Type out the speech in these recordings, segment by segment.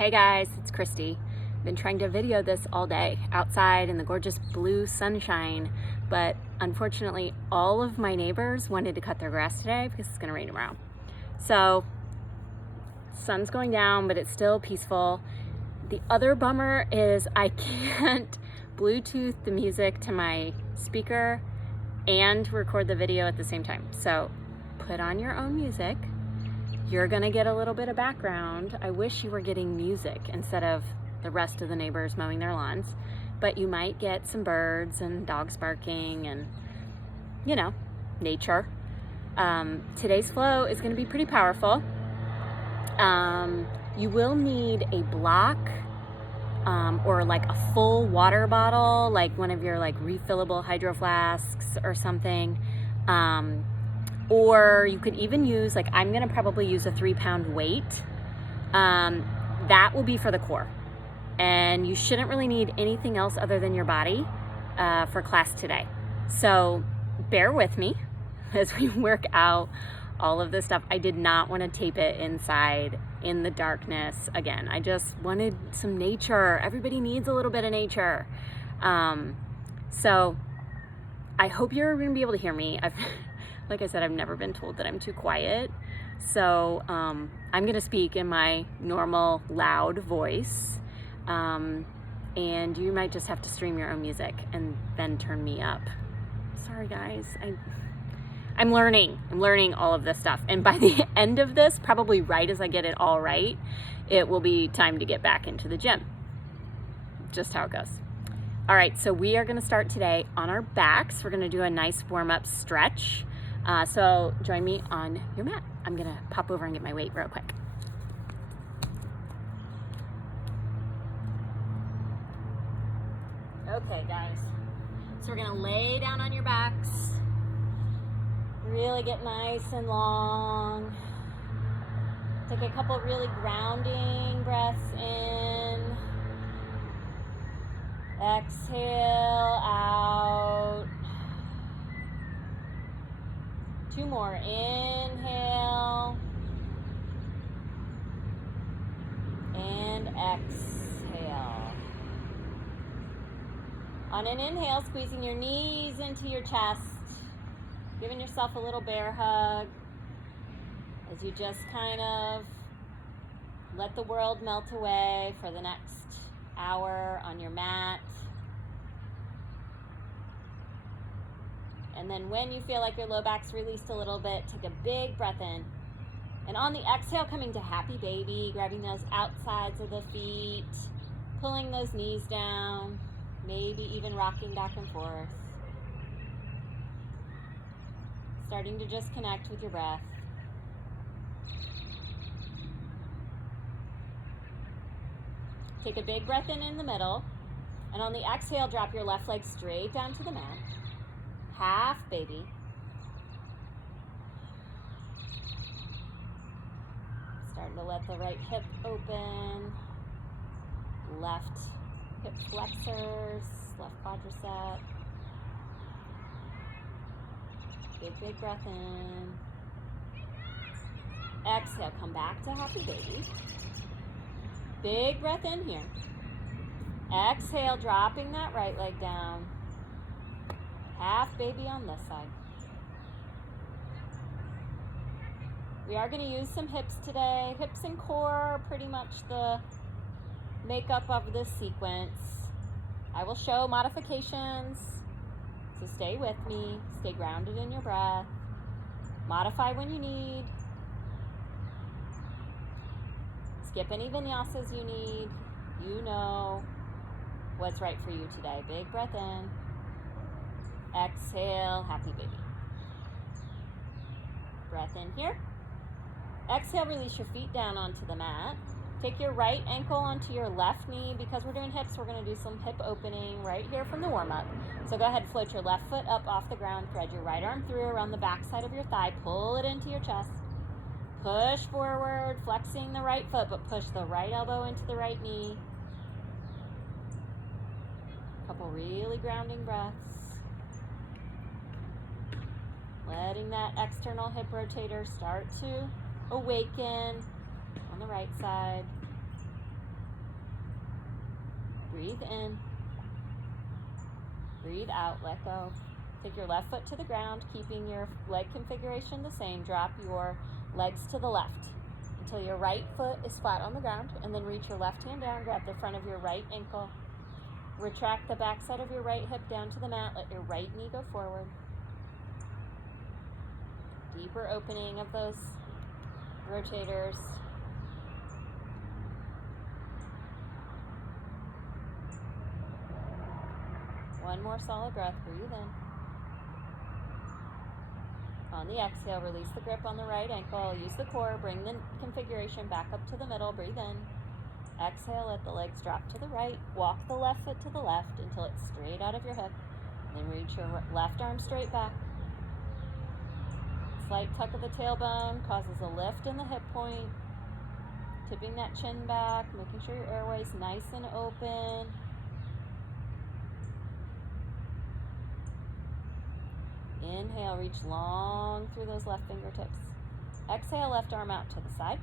Hey guys, it's Christy. Been trying to video this all day outside in the gorgeous blue sunshine, but unfortunately all of my neighbors wanted to cut their grass today because it's gonna rain tomorrow. So sun's going down, but it's still peaceful. The other bummer is I can't Bluetooth the music to my speaker and record the video at the same time. So put on your own music. You're gonna get a little bit of background. I wish you were getting music instead of the rest of the neighbors mowing their lawns, but you might get some birds and dogs barking and, you know, nature. Today's flow is gonna be pretty powerful. You will need a block or like a full water bottle, like one of your like refillable hydro flasks or something. Or you could even use, like I'm gonna probably use a 3-pound weight. That will be for the core. And you shouldn't really need anything else other than your body for class today. So bear with me as we work out all of this stuff. I did not want to tape it inside in the darkness again. I just wanted some nature. Everybody needs a little bit of nature. So I hope you're gonna be able to hear me. Like I said, I've never been told that I'm too quiet. So I'm gonna speak in my normal loud voice. And you might just have to stream your own music and then turn me up. Sorry guys, I'm learning all of this stuff. And by the end of this, probably right as I get it all right, it will be time to get back into the gym. Just how it goes. All right, so we are gonna start today on our backs. We're gonna do a nice warm-up stretch. So join me on your mat. I'm gonna pop over and get my weight real quick. Okay guys, so we're gonna lay down on your backs. Really get nice and long. Take a couple really grounding breaths in. Exhale out. 2 more. Inhale. And exhale. On an inhale, squeezing your knees into your chest. Giving yourself a little bear hug as you just kind of let the world melt away for the next hour on your mat. And then when you feel like your low back's released a little bit, take a big breath in. And on the exhale, coming to happy baby, grabbing those outsides of the feet, pulling those knees down, maybe even rocking back and forth. Starting to just connect with your breath. Take a big breath in the middle. And on the exhale, drop your left leg straight down to the mat. Half baby. Starting to let the right hip open. Left hip flexors, left quadricep. Big breath in. Exhale, come back to happy baby. Big breath in here. Exhale, dropping that right leg down. Half baby on this side. We are going to use some hips today. Hips and core are pretty much the makeup of this sequence. I will show modifications, so stay with me. Stay grounded in your breath. Modify when you need. Skip any vinyasas you need. You know what's right for you today. Big breath in. Exhale, happy baby. Breath in here. Exhale, release your feet down onto the mat. Take your right ankle onto your left knee. Because we're doing hips, we're going to do some hip opening right here from the warm-up. So go ahead, float your left foot up off the ground. Thread your right arm through around the back side of your thigh. Pull it into your chest. Push forward, flexing the right foot, but push the right elbow into the right knee. Couple really grounding breaths. Letting that external hip rotator start to awaken on the right side. Breathe in. Breathe out, let go. Take your left foot to the ground, keeping your leg configuration the same. Drop your legs to the left until your right foot is flat on the ground, and then reach your left hand down, grab the front of your right ankle. Retract the back side of your right hip down to the mat. Let your right knee go forward. Deeper opening of those rotators. One more solid breath. Breathe in. On the exhale, release the grip on the right ankle. Use the core. Bring the configuration back up to the middle. Breathe in. Exhale, let the legs drop to the right. Walk the left foot to the left until it's straight out of your hip. Then reach your left arm straight back. Slight tuck of the tailbone causes a lift in the hip point. Tipping that chin back, making sure your airway's nice and open. Inhale, reach long through those left fingertips. Exhale, left arm out to the side.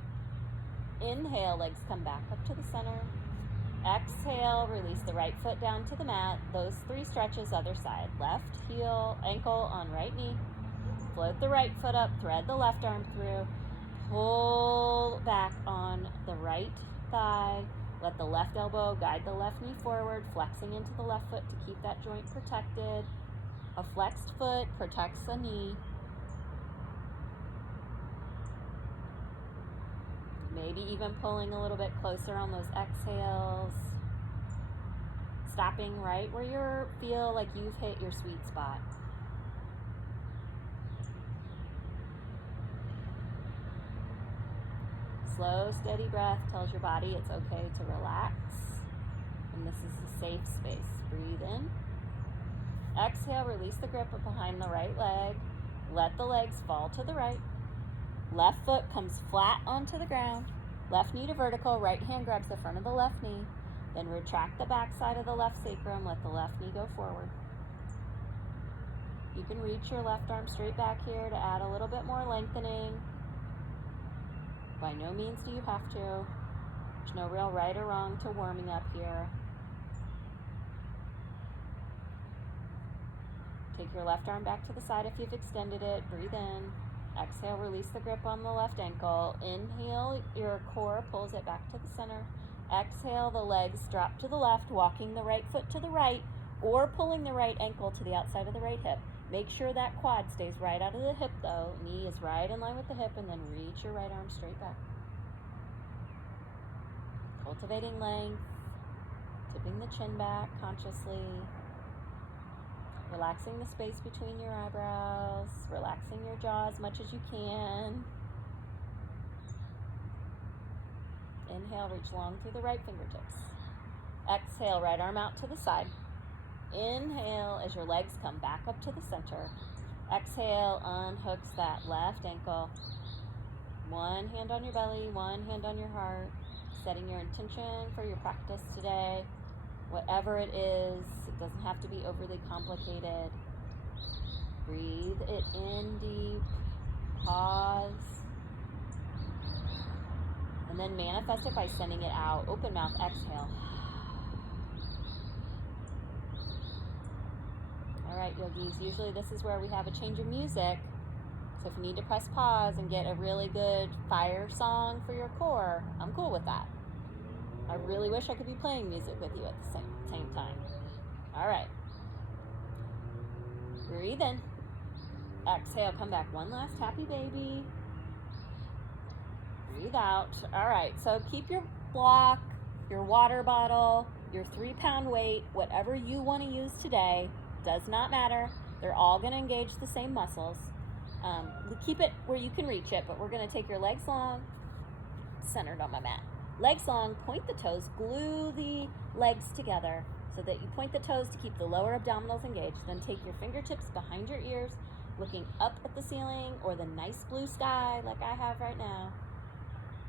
Inhale, legs come back up to the center. Exhale, release the right foot down to the mat. Those 3 stretches, other side. Left heel, ankle on right knee. Float the right foot up, thread the left arm through. Pull back on the right thigh. Let the left elbow guide the left knee forward, flexing into the left foot to keep that joint protected. A flexed foot protects the knee. Maybe even pulling a little bit closer on those exhales. Stopping right where you feel like you've hit your sweet spot. Slow, steady breath tells your body it's okay to relax. And this is a safe space. Breathe in. Exhale, release the grip behind the right leg. Let the legs fall to the right. Left foot comes flat onto the ground. Left knee to vertical. Right hand grabs the front of the left knee. Then retract the back side of the left sacrum. Let the left knee go forward. You can reach your left arm straight back here to add a little bit more lengthening. By no means do you have to. There's no real right or wrong to warming up here. Take your left arm back to the side if you've extended it. Breathe in. Exhale, release the grip on the left ankle. Inhale, your core pulls it back to the center. Exhale, the legs drop to the left, walking the right foot to the right, or pulling the right ankle to the outside of the right hip. Make sure that quad stays right out of the hip though. Knee is right in line with the hip, and then reach your right arm straight back. Cultivating length, tipping the chin back consciously. Relaxing the space between your eyebrows, relaxing your jaw as much as you can. Inhale, reach long through the right fingertips. Exhale, right arm out to the side. Inhale as your legs come back up to the center. Exhale, unhooks that left ankle. One hand on your belly, one hand on your heart. Setting your intention for your practice today. Whatever it is, it doesn't have to be overly complicated. Breathe it in deep. Pause. And then manifest it by sending it out. Open mouth, exhale. All right, yogis, usually this is where we have a change of music. So if you need to press pause and get a really good fire song for your core, I'm cool with that. I really wish I could be playing music with you at the same time. All right. Breathe in. Exhale, come back. One last happy baby. Breathe out. All right, so keep your block, your water bottle, your 3-pound weight, whatever you want to use today. Does not matter. They're all going to engage the same muscles. Keep it where you can reach it, but we're going to take your legs long, centered on my mat. Legs long, point the toes, glue the legs together so that you point the toes to keep the lower abdominals engaged. Then take your fingertips behind your ears, looking up at the ceiling or the nice blue sky like I have right now.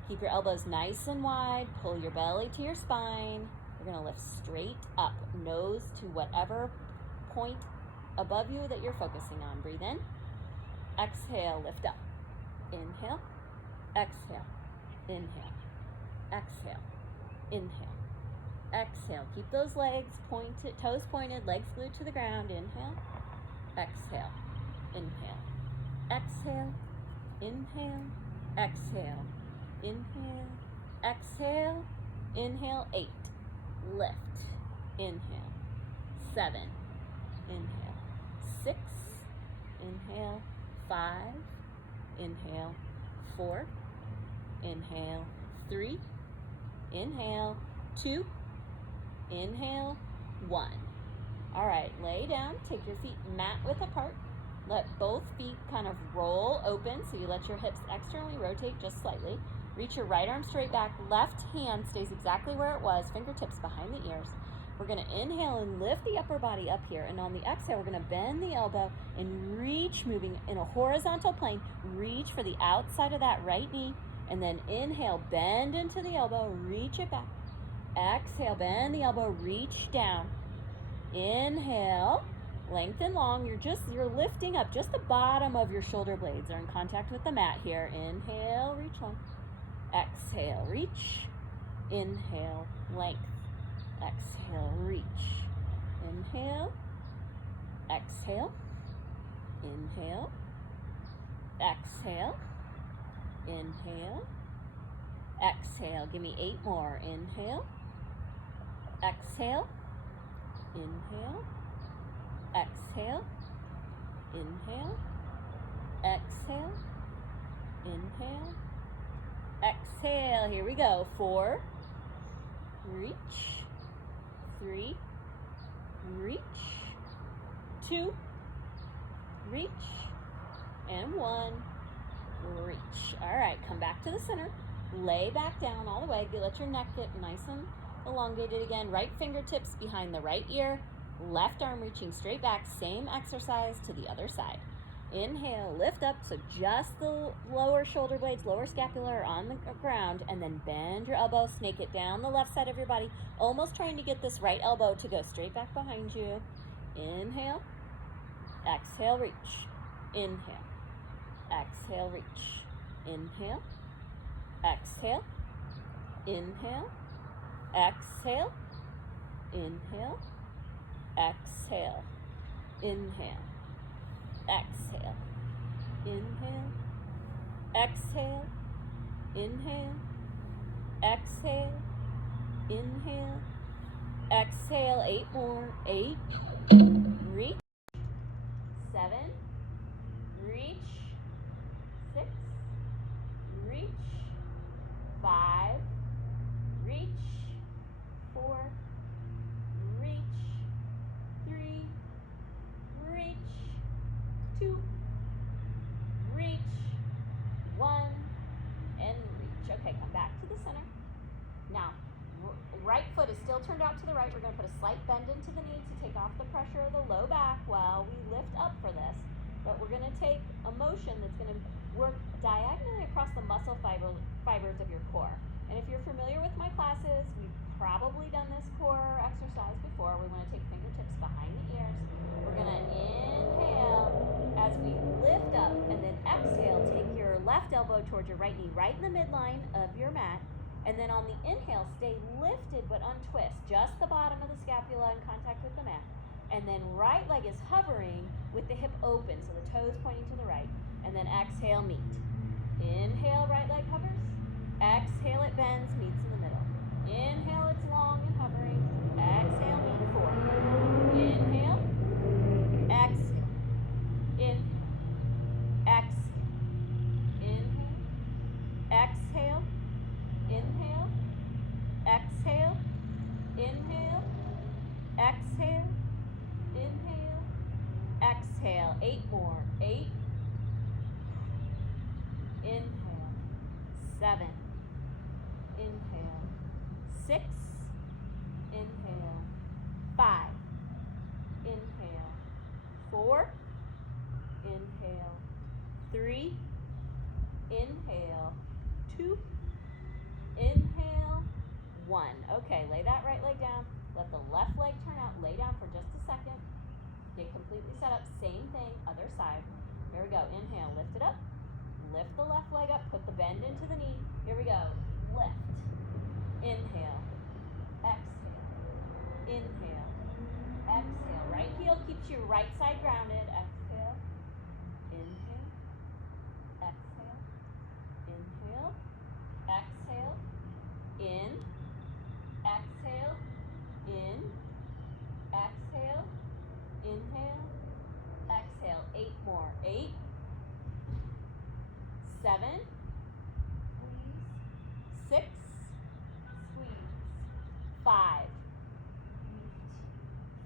Keep your elbows nice and wide, pull your belly to your spine. You're gonna lift straight up, nose to whatever point above you that you're focusing on. Breathe in, exhale, lift up. Inhale, exhale, inhale. Exhale, inhale, Exhale. Keep those legs pointed, toes pointed, legs glued to the ground. Inhale. Exhale. Inhale. Exhale. Inhale. Exhale. Inhale. Exhale. Inhale. 8. Lift. Inhale. 7. Inhale. 6. Inhale. 5. Inhale. 4. Inhale. 3. Inhale. 2. Inhale. 1. All right, lay down. Take your feet mat width apart. Let both feet kind of roll open, so you let your hips externally rotate just slightly. Reach your right arm straight back. Left hand stays exactly where it was, fingertips behind the ears. We're going to inhale and lift the upper body up here. And on the exhale, we're going to bend the elbow and reach, moving in a horizontal plane. Reach for the outside of that right knee. And then inhale, bend into the elbow, reach it back. Exhale, bend the elbow, reach down. Inhale, lengthen long. You're lifting up. Just the bottom of your shoulder blades are in contact with the mat here. Inhale, reach long. Exhale, reach. Inhale, length. Exhale, reach. Inhale. Exhale. Inhale. Exhale. Inhale. Exhale. Give me 8 more. Inhale. Exhale. Inhale. Exhale. Inhale. Exhale. Inhale. Exhale. Here we go. 4. Reach. 3. Reach. 2. Reach. And 1. Reach. All right, come back to the center. Lay back down all the way. Let your neck get nice and elongated again. Right fingertips behind the right ear. Left arm reaching straight back. Same exercise to the other side. Inhale, lift up, so just the lower shoulder blades, lower scapula are on the ground, and then bend your elbow, snake it down the left side of your body, almost trying to get this right elbow to go straight back behind you. Inhale, exhale, reach. Inhale, exhale, reach. Inhale, exhale, inhale, exhale, inhale, exhale, inhale. Exhale, inhale, exhale, inhale, exhale, inhale, exhale. 8 more. 8, reach. 7, reach. 6, reach. 5, reach. 4, reach. 3, reach. 2, reach. 1, and reach. Okay, come back to the center. Now, right foot is still turned out to the right. We're going to put a slight bend into the knee to take off the pressure of the low back while we lift up for this. But we're going to take a motion that's going to work diagonally across the muscle fibers of your core. And if you're familiar with my classes, we've probably done this core exercise before. We want to take fingertips behind the ears. We're going to inhale as we lift up, and then exhale, take your left elbow towards your right knee, right in the midline of your mat. And then on the inhale, stay lifted but untwist, just the bottom of the scapula in contact with the mat. And then right leg is hovering with the hip open, so the toes pointing to the right. And then exhale, meet. Inhale, right leg hovers. Exhale, it bends, meets in the middle. Inhale, it's long and hovering. Exhale, meet 4. Inhale. Exhale. Inhale. Exhale. Inhale. Exhale. Inhale. Exhale. Inhale. Exhale. Inhale. Exhale. 8 more. 8. Inhale. 7. Inhale. 6. Inhale. 5. Inhale. 4. Inhale. 3. Inhale. 2. Inhale. 1. Okay, lay that right leg down. Let the left leg turn out. Lay down for just a second. Get completely set up. Same thing, other side. Here we go. Inhale, lift it up. Lift the left leg up. Put the bend into the knee. Here we go. Lift. Inhale. Exhale. keeps your right side grounded. Exhale, inhale, exhale, inhale, exhale, in, exhale, in, exhale, inhale, exhale. 8 more. 8, 7, squeeze, 6, squeeze, 5,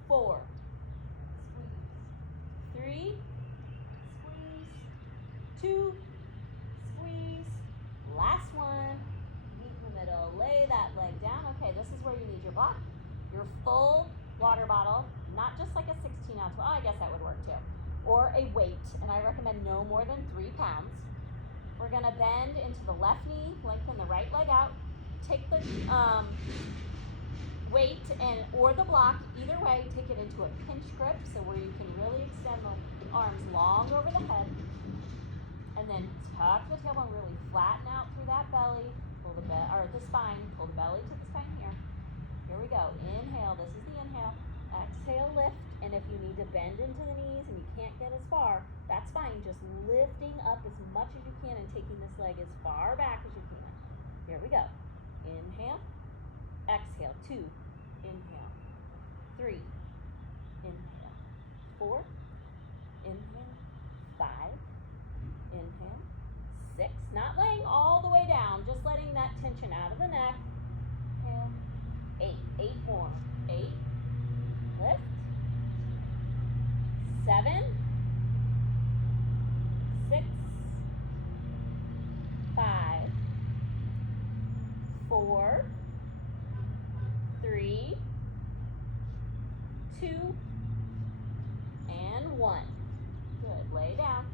4, squeeze, 3, squeeze, 2, squeeze, last one, meet in the middle, lay that leg down. Okay, this is where you need your block, your full water bottle, not just like a 16-ounce, well, I guess that would work too, or a weight, and I recommend no more than 3 pounds. We're gonna bend into the left knee, lengthen the right leg out, take the weight or the block, either way, take it into a pinch grip, so where you can really extend the arms long over the head, and then tuck the tailbone, really flatten out through that belly, pull the spine, pull the belly to the spine here. Here we go, inhale, this is the inhale, exhale, lift, and if you need to bend into the knees and you can't get as far, that's fine, just lifting up as much as you can and taking this leg as far back as you can. Here we go, inhale, exhale, 2, inhale, 3, inhale, 4, inhale, 5, inhale, 6, not laying all the way down, just letting that tension out of the neck, inhale, 8 more, 8, lift, 7, 6, 5, 4, 3, 2, and 1. Good, lay down,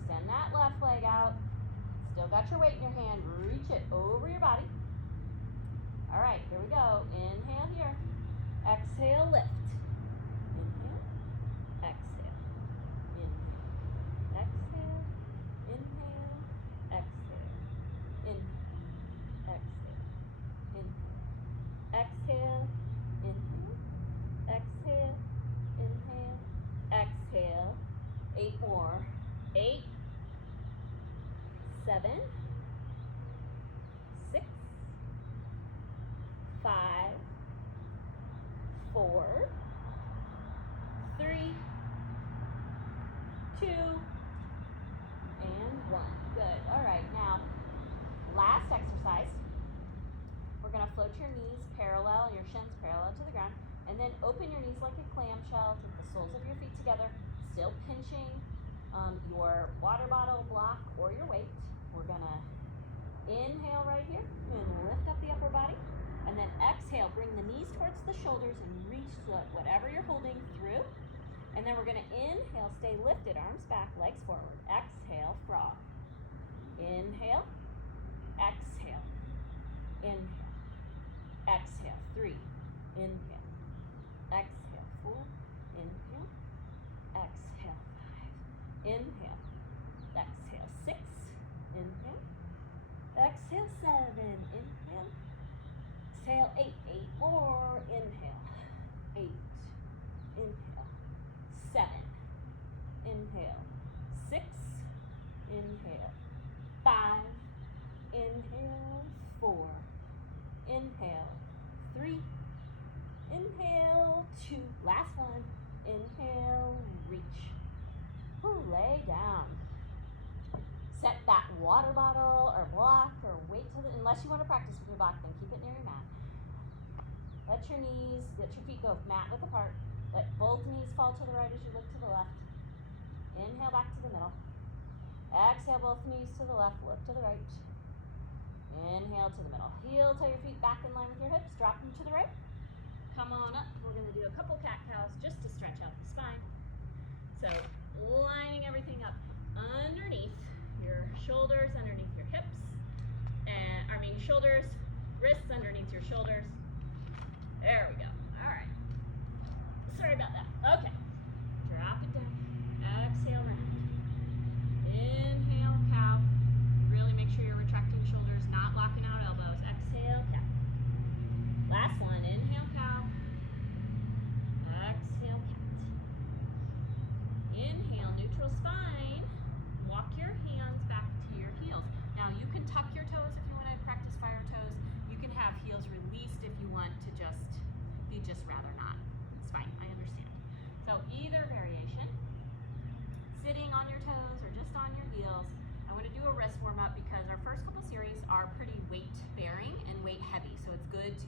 extend that left leg out, still got your weight in your hand, reach it over your body. All right, here we go, inhale here, exhale, lift, inhale, exhale, inhale, exhale, inhale, exhale, inhale, exhale, inhale, exhale, inhale, exhale, inhale, exhale, 8 more, 8, 7, 6, 5, 4, 3, 2, and 1. Good. All right, now, last exercise. We're going to float your knees parallel and your shins parallel to the ground, and then open your knees like a clamshell. Take the soles of your feet together, still pinching your water bottle, block, or your weight. We're going to inhale right here and lift up the upper body. And then exhale, bring the knees towards the shoulders and reach whatever you're holding through. And then we're gonna inhale, stay lifted, arms back, legs forward. Exhale, frog. Inhale, exhale, inhale, exhale, 3, inhale, exhale, 4, inhale, exhale, 5, inhale, exhale, 6, inhale, exhale, 7, inhale, exhale, 8, 8 more, inhale, 8, inhale, 7, inhale, 6, inhale, 5, inhale, 4, inhale, 3, inhale, 2, last one, inhale, reach, lay down. Set that water bottle or block or weight to unless you want to practice with your block, then keep it near your mat. Let your feet go mat width apart. Let both knees fall to the right as you look to the left. Inhale back to the middle. Exhale both knees to the left, look to the right. Inhale to the middle. Heel toe your feet back in line with your hips, drop them to the right. Come on up, we're gonna do a couple cat-cows just to stretch out the spine. So lining everything up underneath your shoulders, underneath your hips, and shoulders, wrists underneath your shoulders. There we go. All right. Sorry about that. Okay. Drop it down. Exhale, round. Inhale, cow. Really make sure you're retracting shoulders, not locking out elbows. Exhale, cow. Last one. Inhale, cow. Exhale, cat.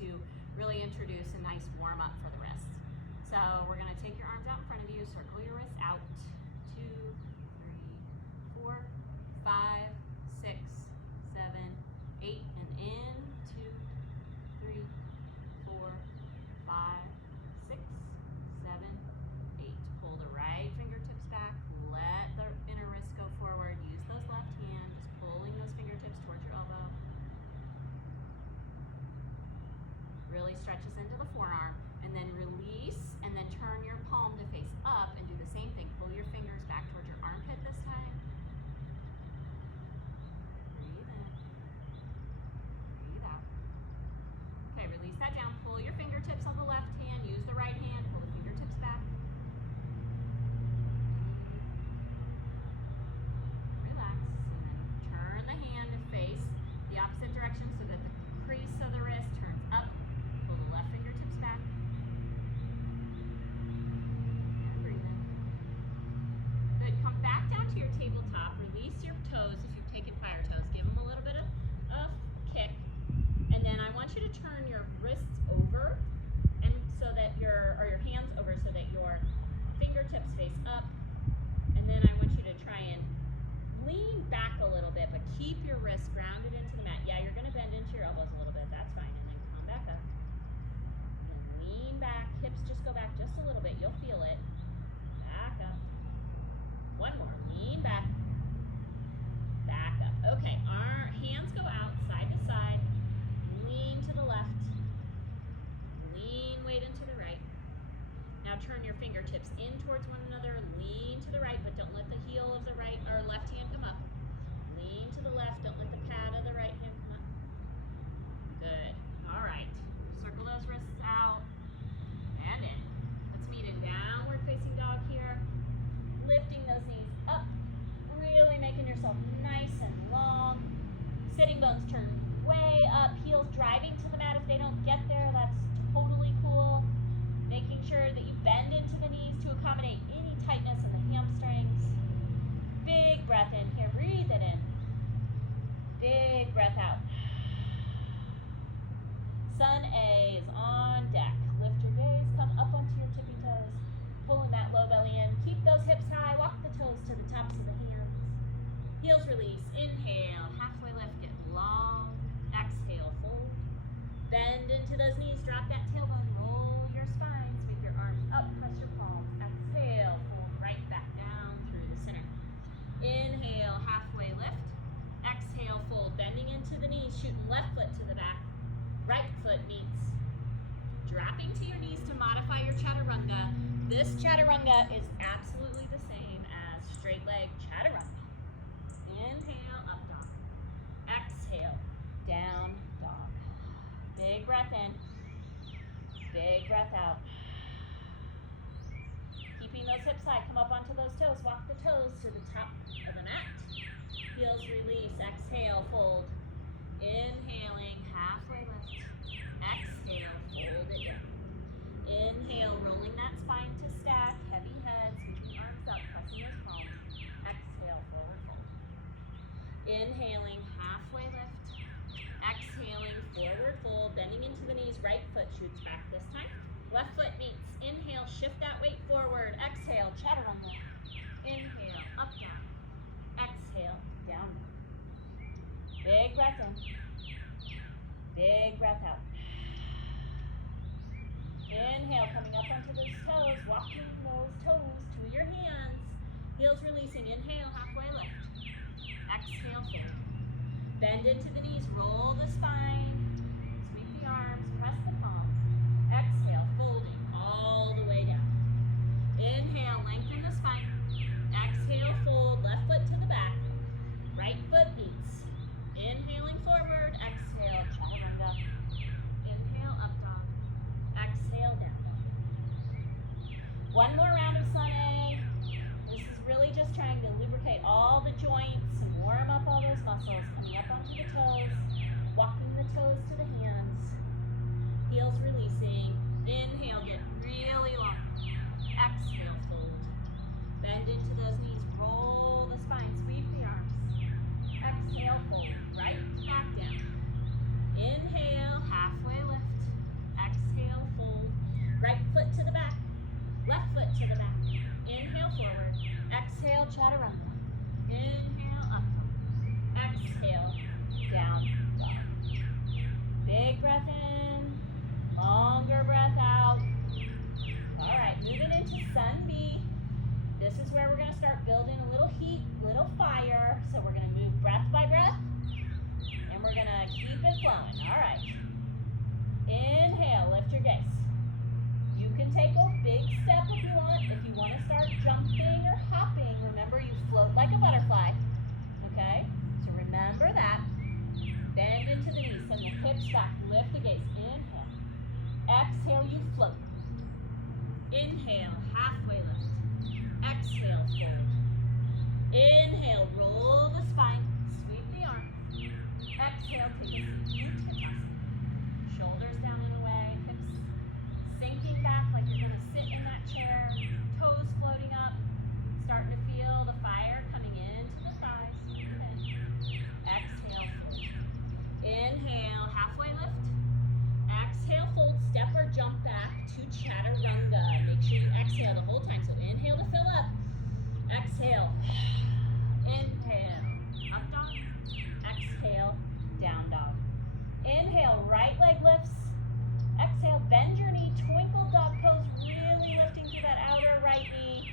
to really introduce a nice warm up for the wrists. So we're gonna take your arms out in front of you, circle your wrists out, 2, 3, 4, 5, 6, 7, 8, and in, 2, 3, 4, 5, 6, 7, 8. Pull the right fingertips back, let the inner wrist go forward, use those left hands, just pulling those fingertips towards your elbow. Really stretches into the forearm, and then release, and then turn your palm to face up and do the same thing. Pull your fingers back towards your armpit this time. Breathe in. Breathe out. Okay, release that down. Pull your fingertips on the left hand, use the right hand, pull the fingertips back. Relax, and then turn the hand to face the opposite direction so that the crease of the wrist turns up. Pull the left fingertips back. And breathe in. Good. Come back down to your tabletop. Release your toes if you've taken fire toes. Give them a little bit of a kick. And then I want you to turn your wrists over and so that your hands over so that your fingertips face up. And then I want you to try and lean back a little bit, but keep your wrists grounded into the mat. Yeah, you're going to bend into your elbows a little bit. That's fine. And then come back up. Lean back, hips just go back just a little bit. You'll feel it. Back up. One more. Lean back. Back up. Okay, our hands go out side to side. Lean to the left. Lean weight into the right. Now turn your fingertips in towards one another. Lean to the right, but don't let the heel of the right or left hand come up. Lean to the left. Don't let the pad of the right hand come up. Good. All right. Circle those wrists out and in. Let's meet in downward facing dog here. Lifting those knees up. Really making yourself nice and long. Sitting bones turn way up. Heels driving to the mat. If they don't get there, that's totally cool. Making sure that you bend into the knees to accommodate any tightness in the hamstrings. Big breath in here. Breathe it in. Big breath out. Sun A is on deck. Lift your gaze, come up onto your tippy toes, pulling that low belly in. Keep those hips high, walk the toes to the tops of the hands. Heels release, inhale, halfway lift, get long. Exhale, fold. Bend into those knees, drop that tailbone, roll your spine, sweep your arms up, press your palms. Exhale, fold right back down through the center. Inhale, halfway lift. Exhale, fold, bending into the knees, shooting left foot to the back. Right foot meets. Dropping to your knees to modify your chaturanga. This chaturanga is absolutely the same as straight leg chaturanga. Inhale, up dog. Exhale, down dog. Big breath in. Big breath out. Keeping those hips high, come up onto those toes. Walk the toes to the top of the mat. Heels release, exhale, fold. Inhaling, halfway lift. Exhale, fold it down. Inhale, rolling that spine to stack. Heavy head, sweeping arms up, pressing those palms. Exhale, forward fold. Inhaling, halfway lift. Exhaling, forward fold, bending into the knees. Right foot shoots back this time. Left foot meets. Inhale, shift that weight forward. Exhale, chaturanga. Inhale, up dog. Exhale, down. Big breath in. Big breath out. Inhale, coming up onto those toes, walking those toes to your hands. Heels releasing. Inhale, halfway lift. Exhale, fold. Bend into the knees, roll the spine. Sweep the arms, press the palms. Exhale, folding all the way down. Inhale, lengthen the spine. Exhale, fold, left foot to the back. Right foot meets. Inhaling forward, exhale, chaturanga. Inhale, up dog. Exhale, down dog. One more round of Sun A. This is really just trying to lubricate all the joints and warm up all those muscles. Coming up onto the toes, walking the toes to the hands. Heels releasing. Inhale, get really long. Exhale, fold. Bend into those knees, roll the spine, sweep the arms. Exhale, fold, right back down. Inhale, halfway lift. chaturanga. Inhale, up dog. Exhale, down dog. Big breath in, longer breath out. All right, moving into sun B. This is where we're gonna start building a little heat, little fire. So we're gonna move breath by breath, and we're gonna keep it flowing. All right. Inhale, lift your gaze. You can take a big step if you want. If you want to start jumping or hopping, remember you float like a butterfly. Okay? So remember that. Bend into the knees, send the hips back, lift the gaze. Inhale. Exhale, you float. Inhale, halfway lift. Exhale, fold. Inhale, roll the spine, sweep the arms. Exhale, take a seat. Utkatasana. Shoulders down and away, hips sinking back like you're gonna sit in that chair. Toes floating up. Starting to feel the fire coming into the thighs. Exhale, fold. Inhale, halfway lift. Exhale, fold, step or jump back to chaturanga. Make sure you exhale the whole time. So inhale to fill up. Exhale. Inhale, up dog. Exhale, down dog. Inhale, right leg lifts. Exhale, bend your knee, twinkle dog pose, really lifting through that outer right knee.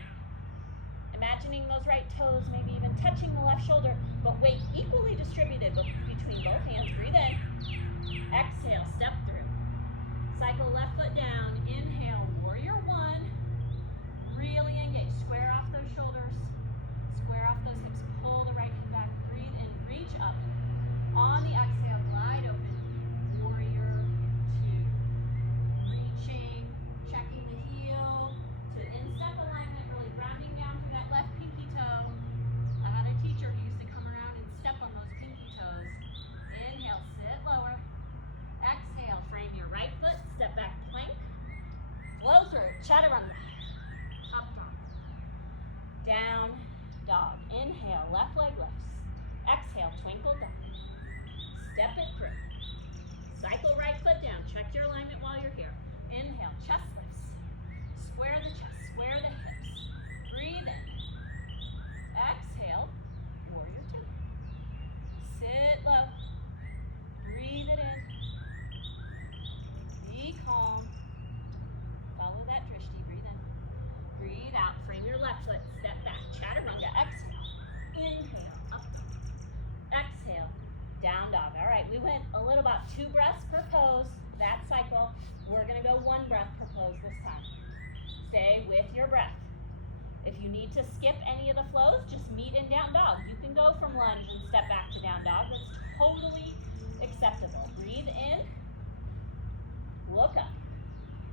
Imagining those right toes, maybe even touching the left shoulder, but weight equally distributed between both hands. Breathe in. Exhale, step through. Cycle left foot down. Inhale, warrior one. Really engage. Square off those shoulders. Square off those hips. Pull the right hip back. Breathe in. Reach up. On the exhale, glide open. Warrior two. Reaching. Checking the heel to instep alignment. Really grounding down through that left pinky toe. I had a teacher who used to come around and step on those pinky toes. Inhale, sit lower. Exhale, frame your right foot, step back plank. Flow through, chaturanga. Up dog. Down dog. Inhale, left leg lifts. Exhale, twinkle dog. Step it through. Cycle right foot down. Check your alignment while you're here. Inhale, chest lifts. Square the chest, square the hips. Breathe in. Exhale, warrior two. Sit low. Breathe it in. Be calm. Follow that drishti. Breathe in. Breathe out. Frame your left foot. Step back. Chaturanga. Exhale. Inhale. Up dog. Exhale. Down dog. All right. We went a little about 2 breaths per pose. That cycle. We're going to go 1 breath per pose this time. Stay with your breath. If you need to skip any of the flows, just meet in down dog. You can go from lunge and step back to down dog. That's totally acceptable. Breathe in. Look up.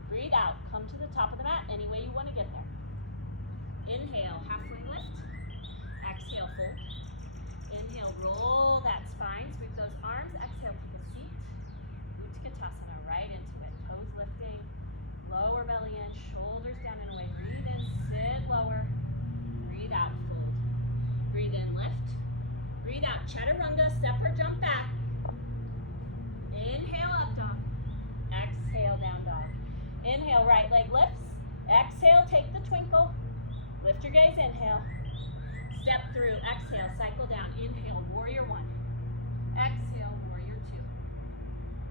Breathe out. Come to the top of the mat any way you want to get there. Inhale, halfway lift. Exhale, fold. Inhale, roll that spine. Sweep those arms. Exhale, take a seat. Utkatasana, right into it. Toes lifting. Lower belly in. Shoulders down and away. Breathe in. Sit lower. Breathe out. Fold. Breathe in. Lift. Breathe out. Chaturanga. Step or jump back. Inhale, up dog. Exhale, down dog. Inhale, right leg lifts. Exhale, take the twinkle. Lift your gaze, inhale. Step through, exhale, cycle down. Inhale, warrior one. Exhale, warrior two.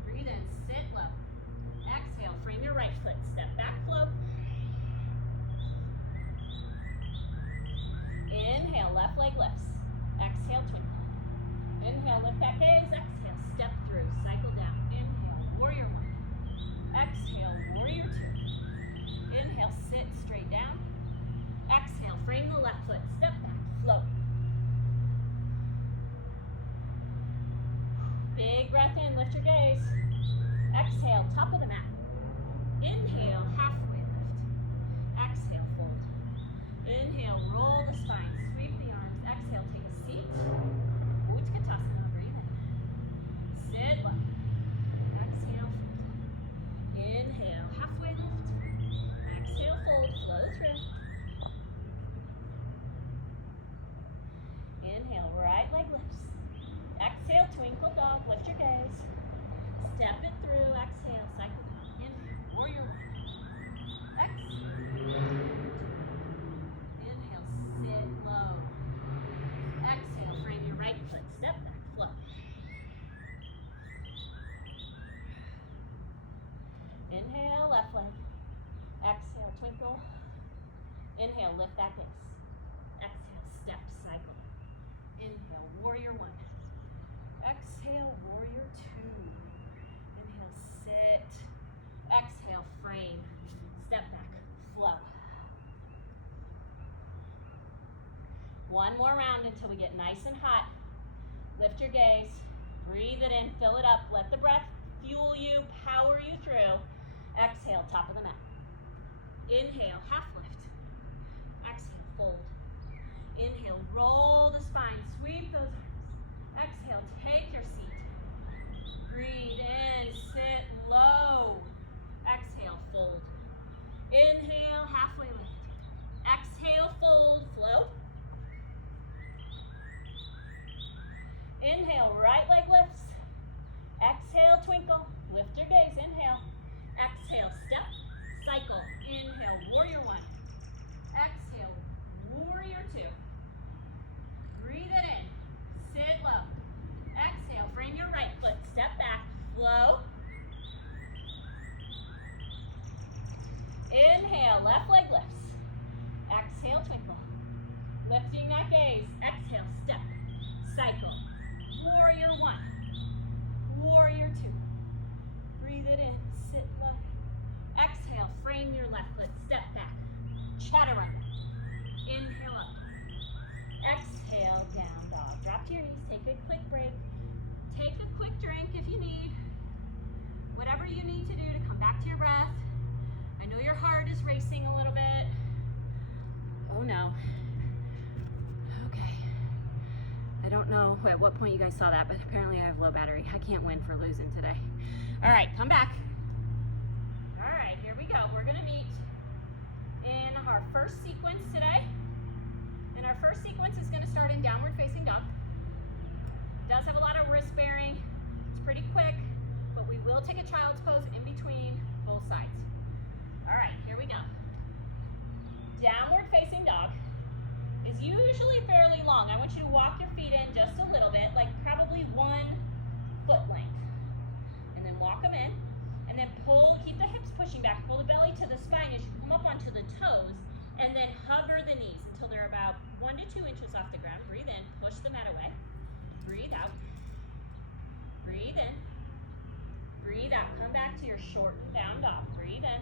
Breathe in, sit low. Exhale, frame your right foot. Step back, float. Inhale, left leg lifts. Exhale, twinkle. Inhale, lift that gaze. Exhale, step through, cycle down. Inhale, warrior one. Exhale, warrior two. Inhale, sit straight down. Exhale, frame the left foot, step back, float. Big breath in, lift your gaze. Exhale, top of the mat. Inhale, halfway lift. Exhale, fold. Inhale, roll the spine, sweep the arms. Exhale, take a seat. Utkatasana, breathe in. Sit low. Exhale, fold. Inhale, halfway lift. Exhale, fold, flow through. Inhale, right leg lifts. Exhale, twinkle dog, lift your gaze. Step it through, exhale, cycle down. Inhale, warrior one. Exhale. Inhale, sit leg. Exhale, twinkle. Inhale, lift that gaze. Exhale, step, cycle. Inhale, warrior one. Exhale, warrior two. Inhale, sit. Exhale, frame. Step back, flow. One more round until we get nice and hot. Lift your gaze. Breathe it in, fill it up. Let the breath fuel you, power you through. Exhale, top of the mat. Inhale, half lift. Exhale, fold. Inhale, roll the spine, sweep those arms. Exhale, take your seat. Breathe in, sit low. Exhale, fold. Inhale, halfway lift. Exhale, fold, float. Inhale, right leg lifts. Exhale, twinkle. Lift your gaze, inhale. Exhale, step, cycle. Inhale, warrior one. Exhale, warrior two. Breathe it in, sit low. Exhale, frame your right foot, step back, flow. Inhale, left leg lifts. Exhale, twinkle. Lifting that gaze. Exhale, step, cycle. Warrior one, warrior two. Breathe it in, sit low. Exhale, frame your left foot, step back. Chaturanga. Inhale up. Exhale, down dog. Drop to your knees, take a quick break. Take a quick drink if you need. Whatever you need to do to come back to your breath. I know your heart is racing a little bit. Oh no. Okay. I don't know at what point you guys saw that, but apparently I have low battery. I can't win for losing today. All right, come back. All right, here we go. We're gonna meet in our first sequence today. And our first sequence is gonna start in downward facing dog. It does have a lot of wrist bearing. It's pretty quick, but we will take a child's pose in between both sides. All right, here we go. Downward facing dog is usually fairly long. I want you to walk your feet in just a little bit, like probably 1 foot length. And then walk them in, and then pull, keep the hips pushing back, pull the belly to the spine as you come up onto the toes, and then hover the knees until they're about 1 to 2 inches off the ground. Breathe in, push the mat away. Breathe out. Breathe in. Breathe out, come back to your short down dog. Breathe in.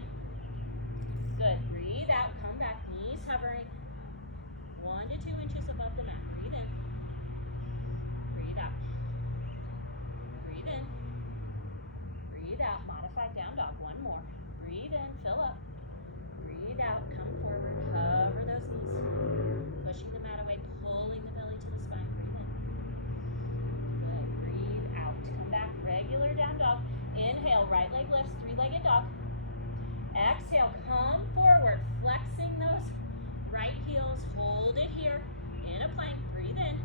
Good, breathe out, come back, knees hovering. 1 to 2 inches above the mat. Breathe in. Breathe out. Breathe in. Breathe out. Modified down dog. 1 more. Breathe in. Fill up. Breathe out. Come forward. Hover those knees. Pushing the mat away. Pulling the belly to the spine. Breathe in. Good. Breathe out. Come back. Regular down dog. Inhale. Right leg lifts. 3-legged dog. Exhale. Come forward. Flexing those right heels, hold it here in a plank. Breathe in,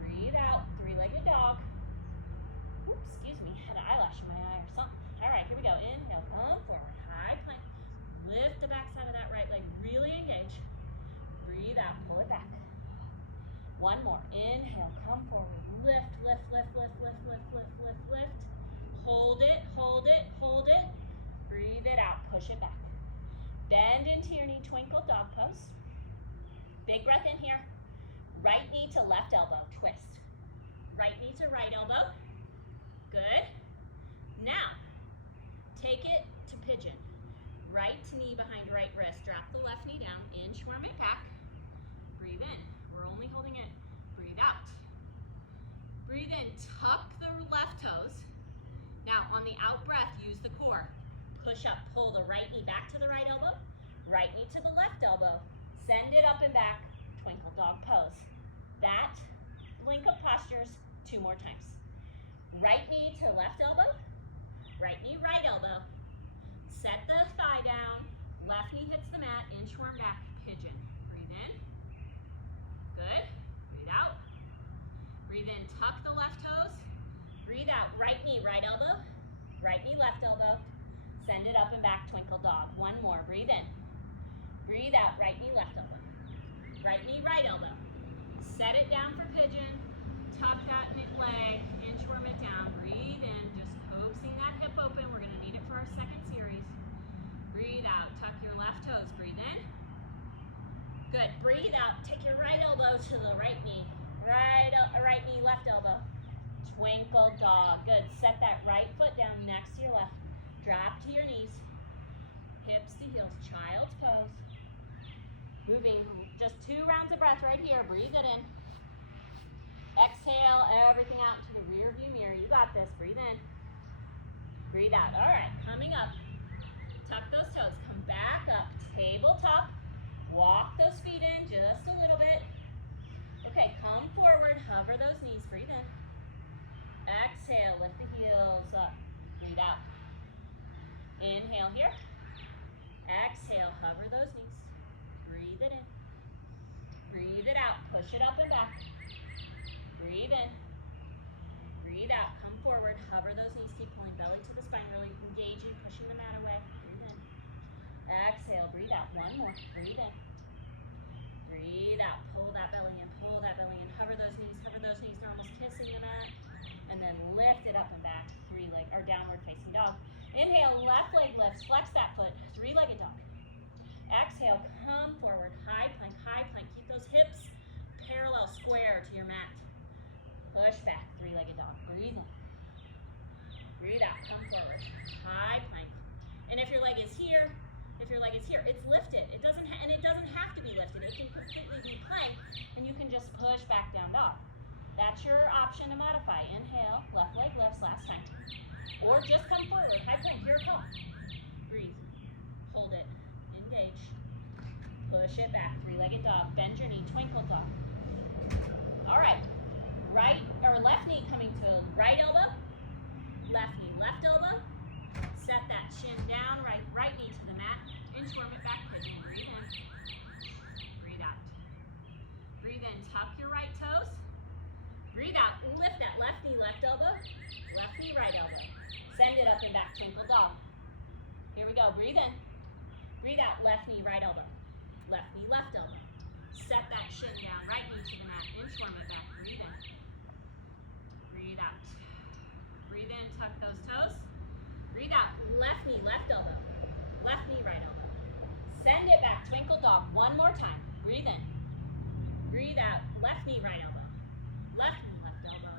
breathe out, 3-legged dog. Oops, excuse me, had an eyelash in my eye or something. All right, here we go. Inhale, come forward, high plank. Lift the back side of that right leg, really engage. Breathe out, pull it back. 1 more. Inhale, come forward, lift, lift, lift, lift, lift, lift, lift, lift, lift. Hold it, hold it, hold it. Breathe it out, push it back. Bend into your knee, twinkle dog pose. Big breath in here. Right knee to left elbow, twist. Right knee to right elbow. Good. Now, take it to pigeon. Right knee behind right wrist. Drop the left knee down, inchworm it back. Breathe in. We're only holding it. Breathe out. Breathe in, tuck the left toes. Now, on the out breath, use the core. Push up, pull the right knee back to the right elbow, right knee to the left elbow, send it up and back, twinkle dog pose. That blink of postures 2 more times. Right knee to left elbow, right knee, right elbow, set the thigh down, left knee hits the mat, inchworm back, pigeon. Breathe in, good, breathe out. Breathe in, tuck the left toes, breathe out, right knee, right elbow, right knee, left elbow, send it up and back, twinkle dog. 1 more, breathe in. Breathe out, right knee, left elbow. Right knee, right elbow. Set it down for pigeon. Tuck that leg, inchworm it down. Breathe in, just coaxing that hip open. We're gonna need it for our second series. Good, breathe out. Take your right elbow to the right knee. Right knee, left elbow. Twinkle dog, good. Set that right foot down next to your left. Drop to your knees. Hips to heels, child's pose. Moving, just 2 rounds of breath right here. Breathe it in. Exhale everything out into the rear view mirror. You got this, breathe in. Breathe out, all right, coming up. Tuck those toes, come back up, tabletop. Walk those feet in just a little bit. Okay, come forward, hover those knees, breathe in. Exhale, lift the heels up, breathe out. Inhale here. Exhale, hover those knees. Breathe it in. Breathe it out, push it up and back. Breathe in. Breathe out, come forward, hover those knees, keep pulling belly to the spine, really engaging, pushing the mat away. Breathe in. Exhale, breathe out, one more, breathe in. Breathe out, pull that belly in, hover those knees, they're almost kissing the mat. And then lift it up and back, downward facing dog. Inhale, left leg lifts, flex that foot, 3-legged dog. Exhale, come forward, high plank, keep those hips parallel, square to your mat. Push back, 3-legged dog, breathe in. Breathe out, come forward, high plank. And if your leg is here, it's lifted. It doesn't have to be lifted. It can completely be plank, and you can just push back down dog. That's your option to modify. Inhale, left leg lifts, last time. Or just come forward, high plank, here it comes. Breathe, hold it, engage. Push it back, 3-legged dog, bend your knee, twinkle dog. All right, left knee coming to right elbow, left knee, left elbow. Set that shin down, right knee to the mat, inchworm it back, pigeon, breathe in, breathe out. Breathe in, tuck your right toes. Breathe out, lift that left knee, left elbow, left knee, right elbow. Send it up and back, twinkle dog. Here we go, breathe in. Breathe out, left knee, right elbow, left knee, left elbow. Set that shin down, right knee to the mat, inchworm it back, breathe in. Breathe out. Breathe in, tuck those toes. Breathe out, left knee, left elbow, left knee, right elbow. Send it back, twinkle dog, one more time. Breathe in. Breathe out, left knee, right elbow, left knee, left elbow.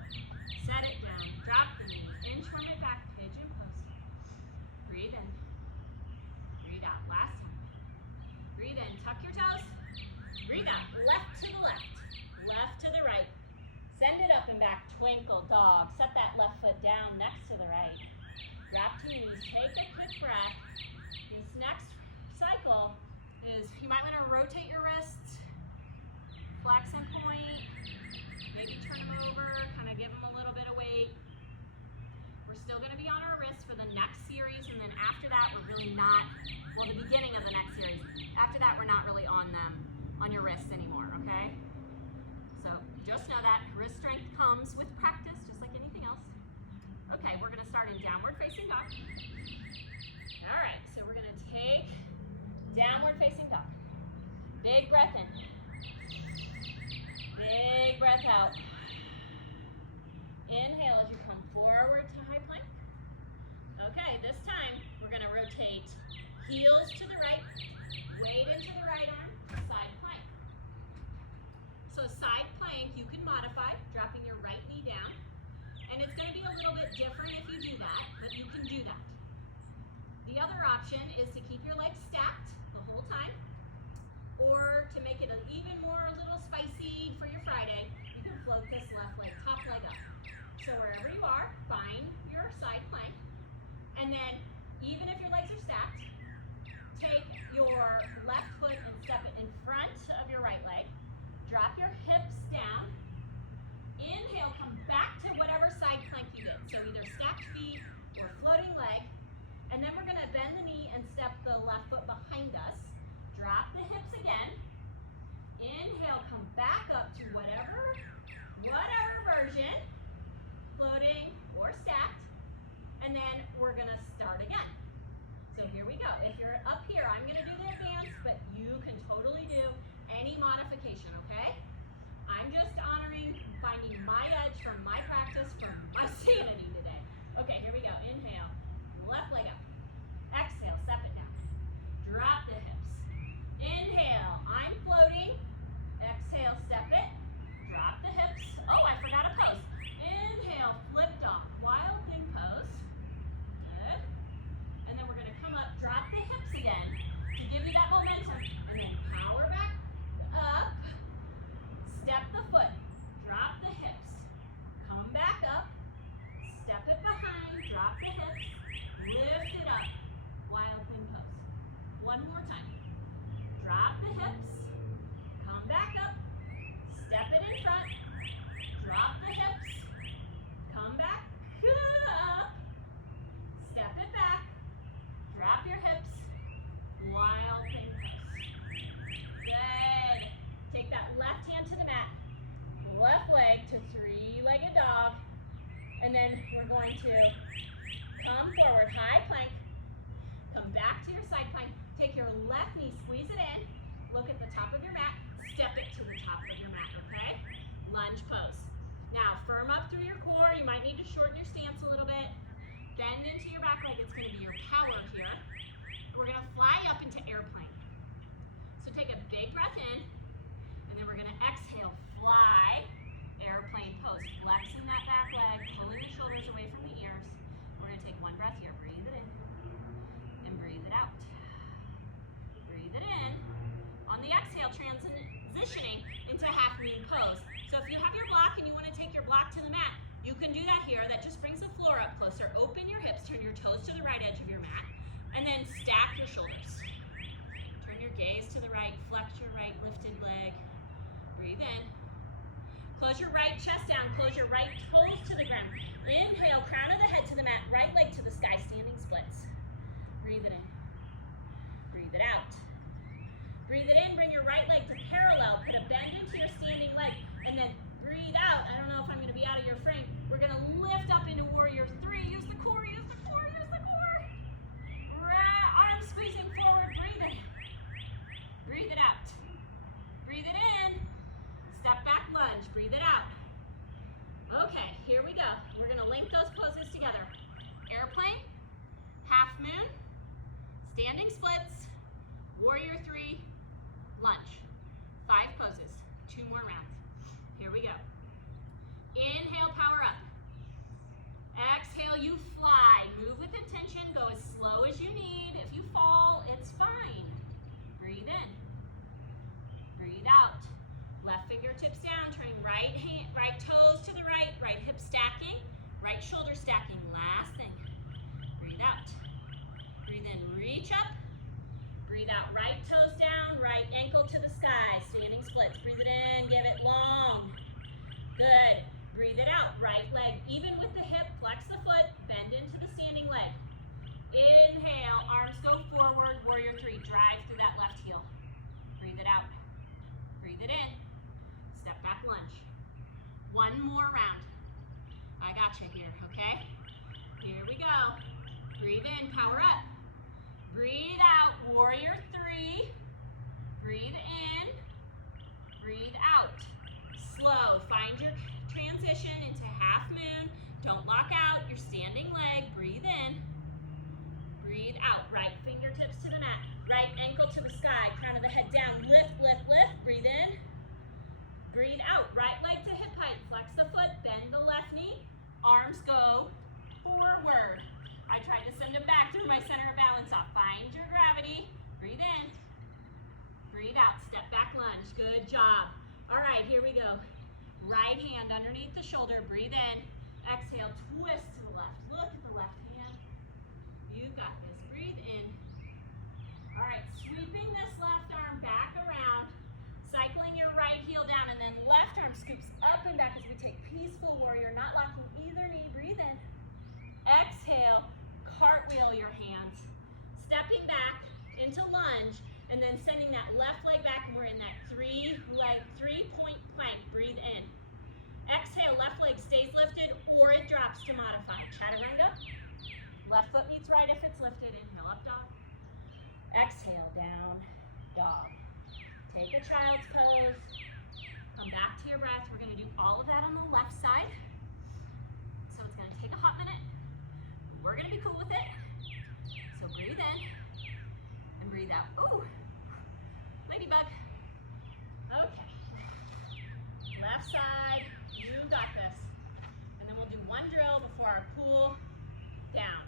Set it down, drop the knee, inchworm it back, pigeon pose. Breathe in. Breathe out, last time. Breathe in, tuck your toes. Breathe out, left to the left to the right. Send it up and back, twinkle dog. Set that left foot down next to the right. Drop to your knees, take a quick breath. This next cycle is, you might want to rotate your wrists, flex and point, maybe turn them over, kind of give them a little bit of weight. We're still going to be on our wrists for the next series, and then after that, we're really not, well, the beginning of the next series. After that, we're not really on them, on your wrists anymore, okay? So just know that wrist strength comes with practice, just like anything else. Okay, we're gonna start in downward facing dog. All right, so we're gonna take downward facing dog. Big breath in. Big breath out. Inhale as you come forward to high plank. Okay, this time we're gonna rotate heels to the right, weight into the right arm, side plank. So side plank you can modify, dropping your right knee down. And it's going to be a little bit different if you do that, but you can do that. The other option is to keep your legs stacked the whole time, or to make it an even more a little spicy for your Friday, you can float this left leg, top leg up. So wherever you are, find your side plank, and then even if your legs are stacked, take your left foot and step it in front of your right leg, drop your hips down. Inhale, come back to whatever side plank you did. So either stacked feet or floating leg. And then we're gonna bend the knee and step the left foot behind us. Drop the hips again. Inhale, come back up to whatever version, floating or stacked. And then we're gonna start again. you that momentum. And then power back up. Step the foot. Drop the hips. Come back up. Step it behind. Drop the hips. Lift it up. Wild thing pose. One more time. Drop the hips. Come back up. Step it in front. Drop the hips. Come back up. Step it back. Drop your hips. Wild thing pose. Good. Take that left hand to the mat. Left leg to three-legged dog. And then we're going to come forward, high plank. Come back to your side plank. Take your left knee, squeeze it in. Look at the top of your mat. Step it to the top of your mat, okay? Lunge pose. Now, firm up through your core. You might need to shorten your stance a little bit. Bend into your back leg. It's going to be your power here. We're going to fly up into airplane. So take a big breath in, and then we're going to exhale, fly, airplane pose. Flexing that back leg, pulling the shoulders away from the ears. We're going to take one breath here. Breathe it in, and breathe it out. Breathe it in. On the exhale, transitioning into half moon pose. So if you have your block and you want to take your block to the mat, you can do that here. That just brings the floor up closer. Open your hips, turn your toes to the right edge of your mat, and then stack your shoulders. Turn your gaze to the right, flex your right lifted leg. Breathe in. Close your right chest down, close your right toes to the ground. Inhale, crown of the head to the mat, right leg to the sky, standing splits. Breathe it in. Breathe it out. Breathe it in, bring your right leg to parallel, put a bend into your standing leg, and then breathe out. I don't know if I'm going to be out of your frame. We're going to lift up into warrior three. Use the core, use the core, use the core. Arms squeezing forward, breathe in. Breathe it out. Breathe it in. Step back lunge, breathe it out. Okay, here we go. We're going to link those poses together. Airplane, half moon, standing splits, warrior three, lunge. 5 poses, 2 more rounds. Here we go. Inhale, power up. Exhale, you fly. Move with intention, go as slow as you need. If you fall, it's fine. Breathe in. Breathe out. Left fingertips down, turning right toes to the right, right hip stacking, right shoulder stacking. Last thing. Breathe out. Breathe in, reach up. Breathe out, right toes down, right ankle to the sky, standing splits. Breathe it in, give it long. Good. Breathe it out, right leg even with the hip, flex the foot, bend into the standing leg. Inhale, arms go forward, warrior three, drive through that left heel. Breathe it out. Breathe it in. Step back lunge. 1 more round. I got you here, okay? Here we go. Breathe in, power up. Breathe out, warrior three. Breathe in, breathe out. Slow, find your transition into half moon. Don't lock out your standing leg. Breathe in, breathe out. Right fingertips to the mat, right ankle to the sky, crown of the head down. Lift, lift, lift, breathe in. Breathe out, right leg to hip height. Flex the foot, bend the left knee. Arms go forward. I tried to send them back through my center of balance off. Find your gravity. Breathe in. Breathe out. Step back lunge. Good job. All right, here we go. Right hand underneath the shoulder. Breathe in. Exhale. Twist to the left. Look at the left hand. You got this. Breathe in. All right, sweeping this left arm back around. Cycling your right heel down, and then left arm scoops up and back as we take peaceful warrior, not locking either knee. Breathe in. Exhale, cartwheel your hands. Stepping back into lunge, and then sending that left leg back, and we're in that 3-point plank. Breathe in. Exhale, left leg stays lifted, or it drops to modify. Chaturanga. Left foot meets right if it's lifted. Inhale, up dog. Exhale, down dog. Take a child's pose. Come back to your breath. We're going to do all of that on the left side. So it's going to take a hot minute. We're going to be cool with it. So breathe in and breathe out. Ooh, ladybug. Okay. Left side, you got this. And then we'll do one drill before our cool down.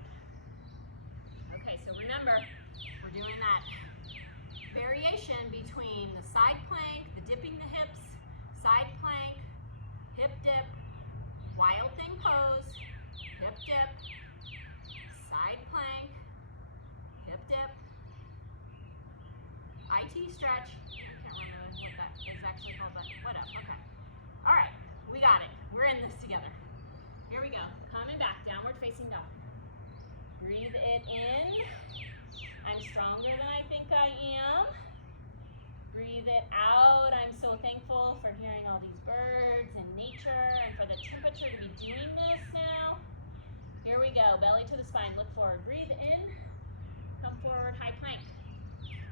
Okay, so remember, we're doing that variation between the side plank, the dipping the hips, side plank, hip dip, wild thing pose, hip dip, side plank, hip dip, IT stretch. I can't remember what that is actually called, but whatever, okay. All right, we got it. We're in this together. Here we go, coming back, downward facing dog. Breathe it in. I'm stronger than I think I am. Breathe it out. I'm so thankful for hearing all these birds and nature and for the temperature to be doing this now. Here we go, belly to the spine, look forward. Breathe in, come forward, high plank.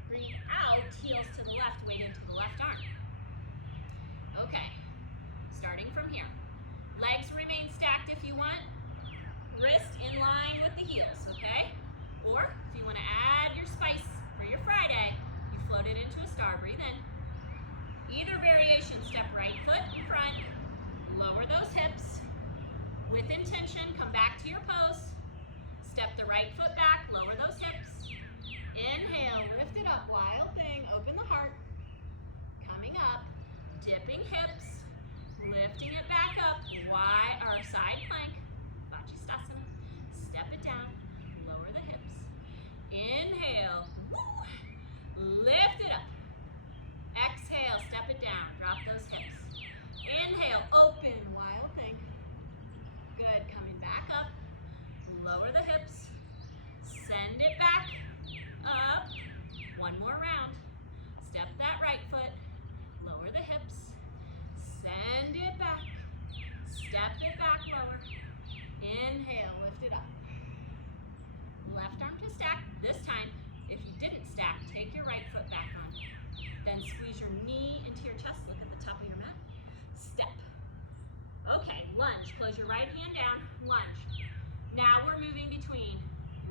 Breathe out, heels to the left, weight into the left arm. Okay, starting from here. Legs remain stacked if you want. Wrist in line with the heels, okay? Or if you want to add your spice for your Friday, you float it into a star. Breathe in. Either variation, step right foot in front, lower those hips. With intention, come back to your pose. Step the right foot back, lower those hips. Inhale, lift it up, wild thing, open the heart. Coming up, dipping hips, lifting it back up, wide, our side plank, Vajrasthana. Step it down, lower the hips. Inhale, woo, lift it up. Exhale, step it down, drop those hips. Inhale, open, wild thing. Good, coming back up, lower the hips, send it back up. One more round. Step that right foot, lower the hips, send it back, step it back lower. Inhale, lift it up. Left arm to stack. This time, if you didn't stack, take your right foot back on. Then squeeze your knee into your chest. Look at the top of your mat. Step. Okay, lunge. Close your right hand down, lunge. Now we're moving between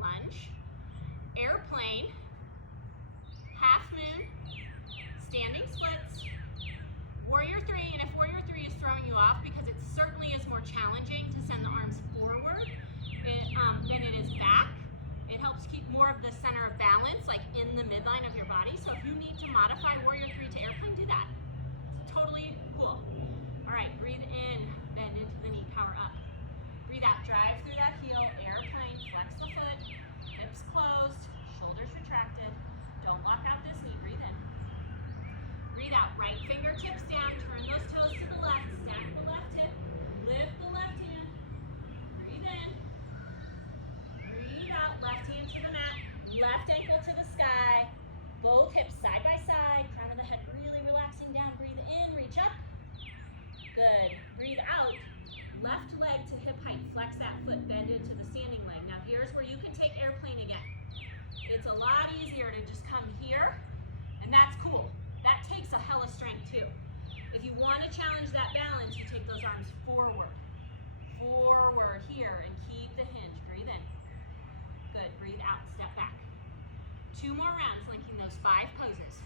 lunge, airplane, half moon, standing splits, warrior three. And if warrior three is throwing you off, because it certainly is more challenging to send the arms forward than it is back, it helps keep more of the center of balance, like in the midline of your body. So if you need to modify warrior three to airplane, do that. It's totally cool. All right, breathe in, bend into the knee, power up. Breathe out, drive through that heel, airplane, flex the foot, hips closed, shoulders retracted. Don't lock out this knee, breathe in. Breathe out, right fingertips down, turn those toes to the left, stack the left hip, lift the left hand, breathe in. Breathe out, left hand to the mat, left ankle to the sky, both hips side by side, crown of the head really relaxing down, breathe in, reach up. Good, breathe out, left leg to hip height, flex that foot, bend into the standing leg. Now here's where you can take airplane again. It's a lot easier to just come here, and that's cool. That takes a hella strength too. If you want to challenge that balance, you take those arms forward. Forward here, and keep the hinge, breathe in. Good, breathe out, step back. 2 more rounds, linking those 5 poses.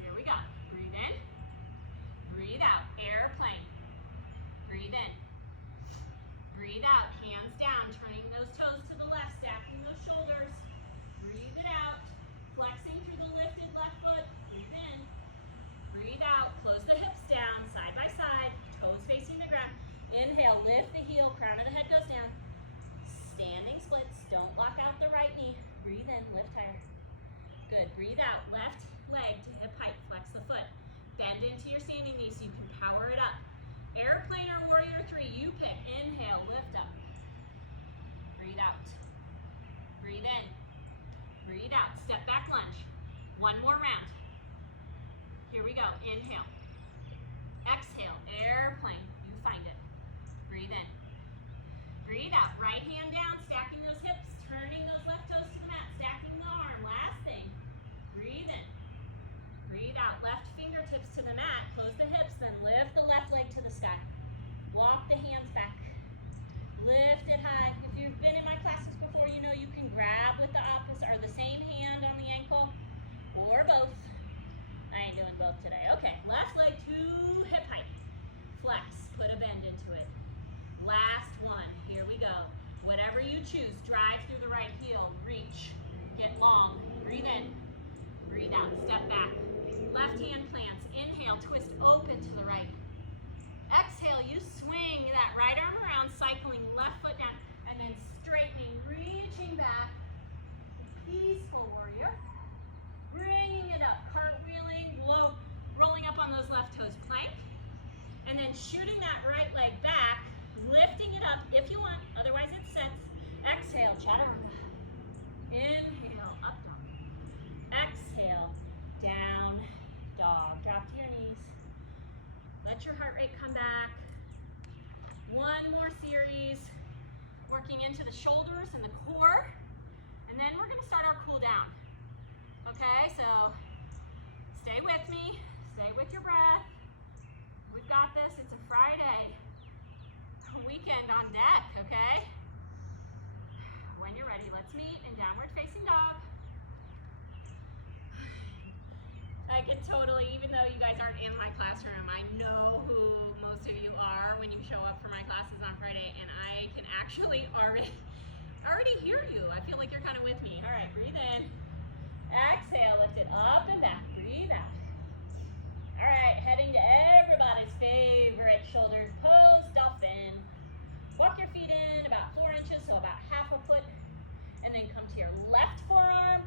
Here we go, breathe in, breathe out, airplane. Breathe in, breathe out, hands down, turning those toes to the left, stacking those shoulders. Breathe it out, flexing through the lifted left foot, breathe in. Breathe out, close the hips down, side by side, toes facing the ground. Inhale, lift the heel, crown of the head goes down. Standing splits, don't lock out the right knee. Breathe in, lift higher. Good, breathe out, left leg to hip height, flex the foot. Bend into your standing knee so you can power it up. Airplane or warrior three, you pick. Inhale, lift up. Breathe out. Breathe in. Breathe out, step back lunge. 1 more round. Here we go, inhale. Exhale, airplane, you find it. Breathe in. Breathe out, right hand down, stacking those hips, turning those left toes to the mat, stacking the arm. Last thing, breathe in. Breathe out, left fingertips to the mat, close the hips, then lift the left leg to the sky. Walk the hands back. Lift it high. If you've been in my classes before, you know you can grab with the opposite or the same hand on the ankle or both. I ain't doing both today. Okay, left leg to hip height. Flex, put a bend into it. Last one, here we go. Whatever you choose, drive through the right heel, reach, get long, breathe in, breathe out, step right arm around, cycling left foot down, and then straightening, reaching back. Peaceful warrior. Bringing it up, cartwheeling, rolling up on those left toes, plank. And then shooting that right leg back, lifting it up if you want, otherwise it sets. Exhale, chaturanga. Inhale, up dog. Exhale, down dog. Drop to your knees. Let your heart rate come back. One more series, working into the shoulders and the core. And then we're gonna start our cool down. Okay, so stay with me, stay with your breath. We've got this, it's a Friday. Weekend on deck, okay? When you're ready, let's meet in downward facing dog. I can totally, even though you guys aren't in my classroom, I know who most of you are when you show up for my classes on Friday, and I can actually already hear you. I feel like you're kind of with me. All right, breathe in. Exhale, lift it up and back. Breathe out. All right, heading to everybody's favorite shoulders pose, dolphin. Walk your feet in about 4 inches, so about half a foot, and then come to your left forearm,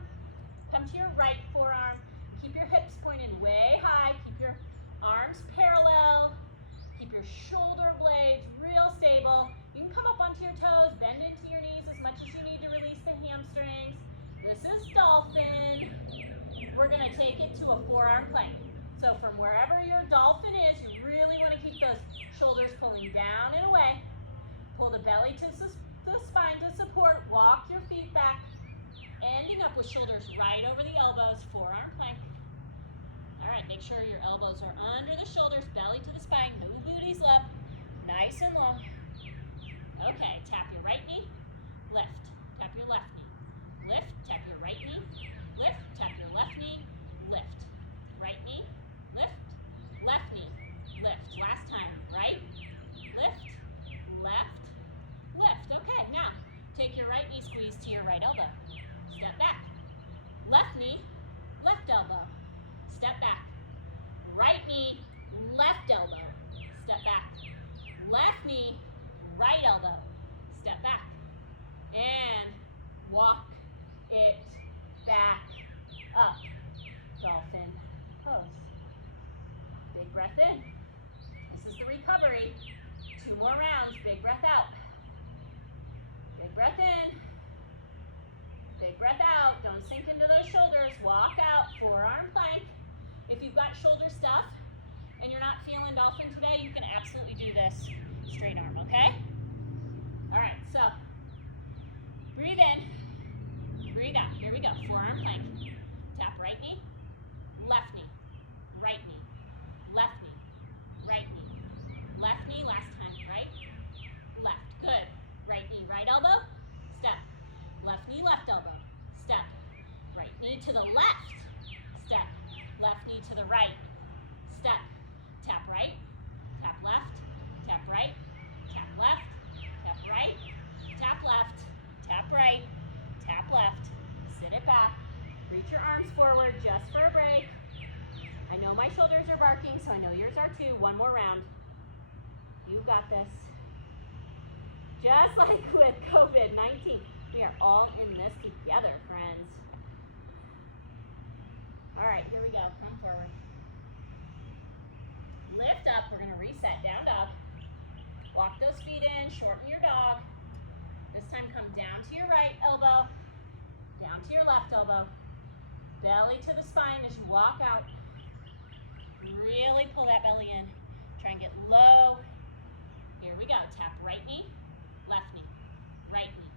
come to your right forearm. Keep your hips pointed way high, keep your arms parallel, keep your shoulder blades real stable. You can come up onto your toes, bend into your knees as much as you need to release the hamstrings. This is dolphin. We're gonna take it to a forearm plank. So from wherever your dolphin is, you really wanna keep those shoulders pulling down and away. Pull the belly to the spine to support, walk your feet back, ending up with shoulders right over the elbows, forearm plank. All right, make sure your elbows are under the shoulders, belly to the spine, no booty slip, nice and long. Okay, tap your right knee, lift, tap your left knee, lift, tap your right knee, lift, tap your left knee, lift, right knee, lift, left knee, lift. Last time, right, lift, left, lift. Okay, now take your right knee, squeeze to your right elbow, step back, left knee, left elbow, step back, right knee, left elbow, step back, left knee, right elbow, step back, and walk it back up. Dolphin pose. Big breath in. This is the recovery. 2 more rounds, big breath out. Big breath in. Big breath out. Don't sink into those shoulders. Walk out, forearm plank. If you've got shoulder stuff and you're not feeling dolphin today, you can absolutely do this straight arm, okay? All right, so breathe in, breathe out. Here we go, forearm plank. Tap right knee, left knee, right knee, left knee, right knee, left knee, last time, right, left, good. Right knee, right elbow, step. Left knee, left elbow, step. Right knee to the left, step. Left knee to the right, step. Tap right, tap left, tap right, tap left, tap right, tap left, tap right, tap left. Sit it back. Reach your arms forward just for a break. I know my shoulders are barking, so I know yours are too. 1 more round. You got this. Just like with COVID-19, we are all in this together, friends. All right, here we go. Come forward. Lift up. We're going to reset. Down dog. Walk those feet in. Shorten your dog. This time come down to your right elbow. Down to your left elbow. Belly to the spine as you walk out. Really pull that belly in. Try and get low. Here we go. Tap right knee, left knee, right knee,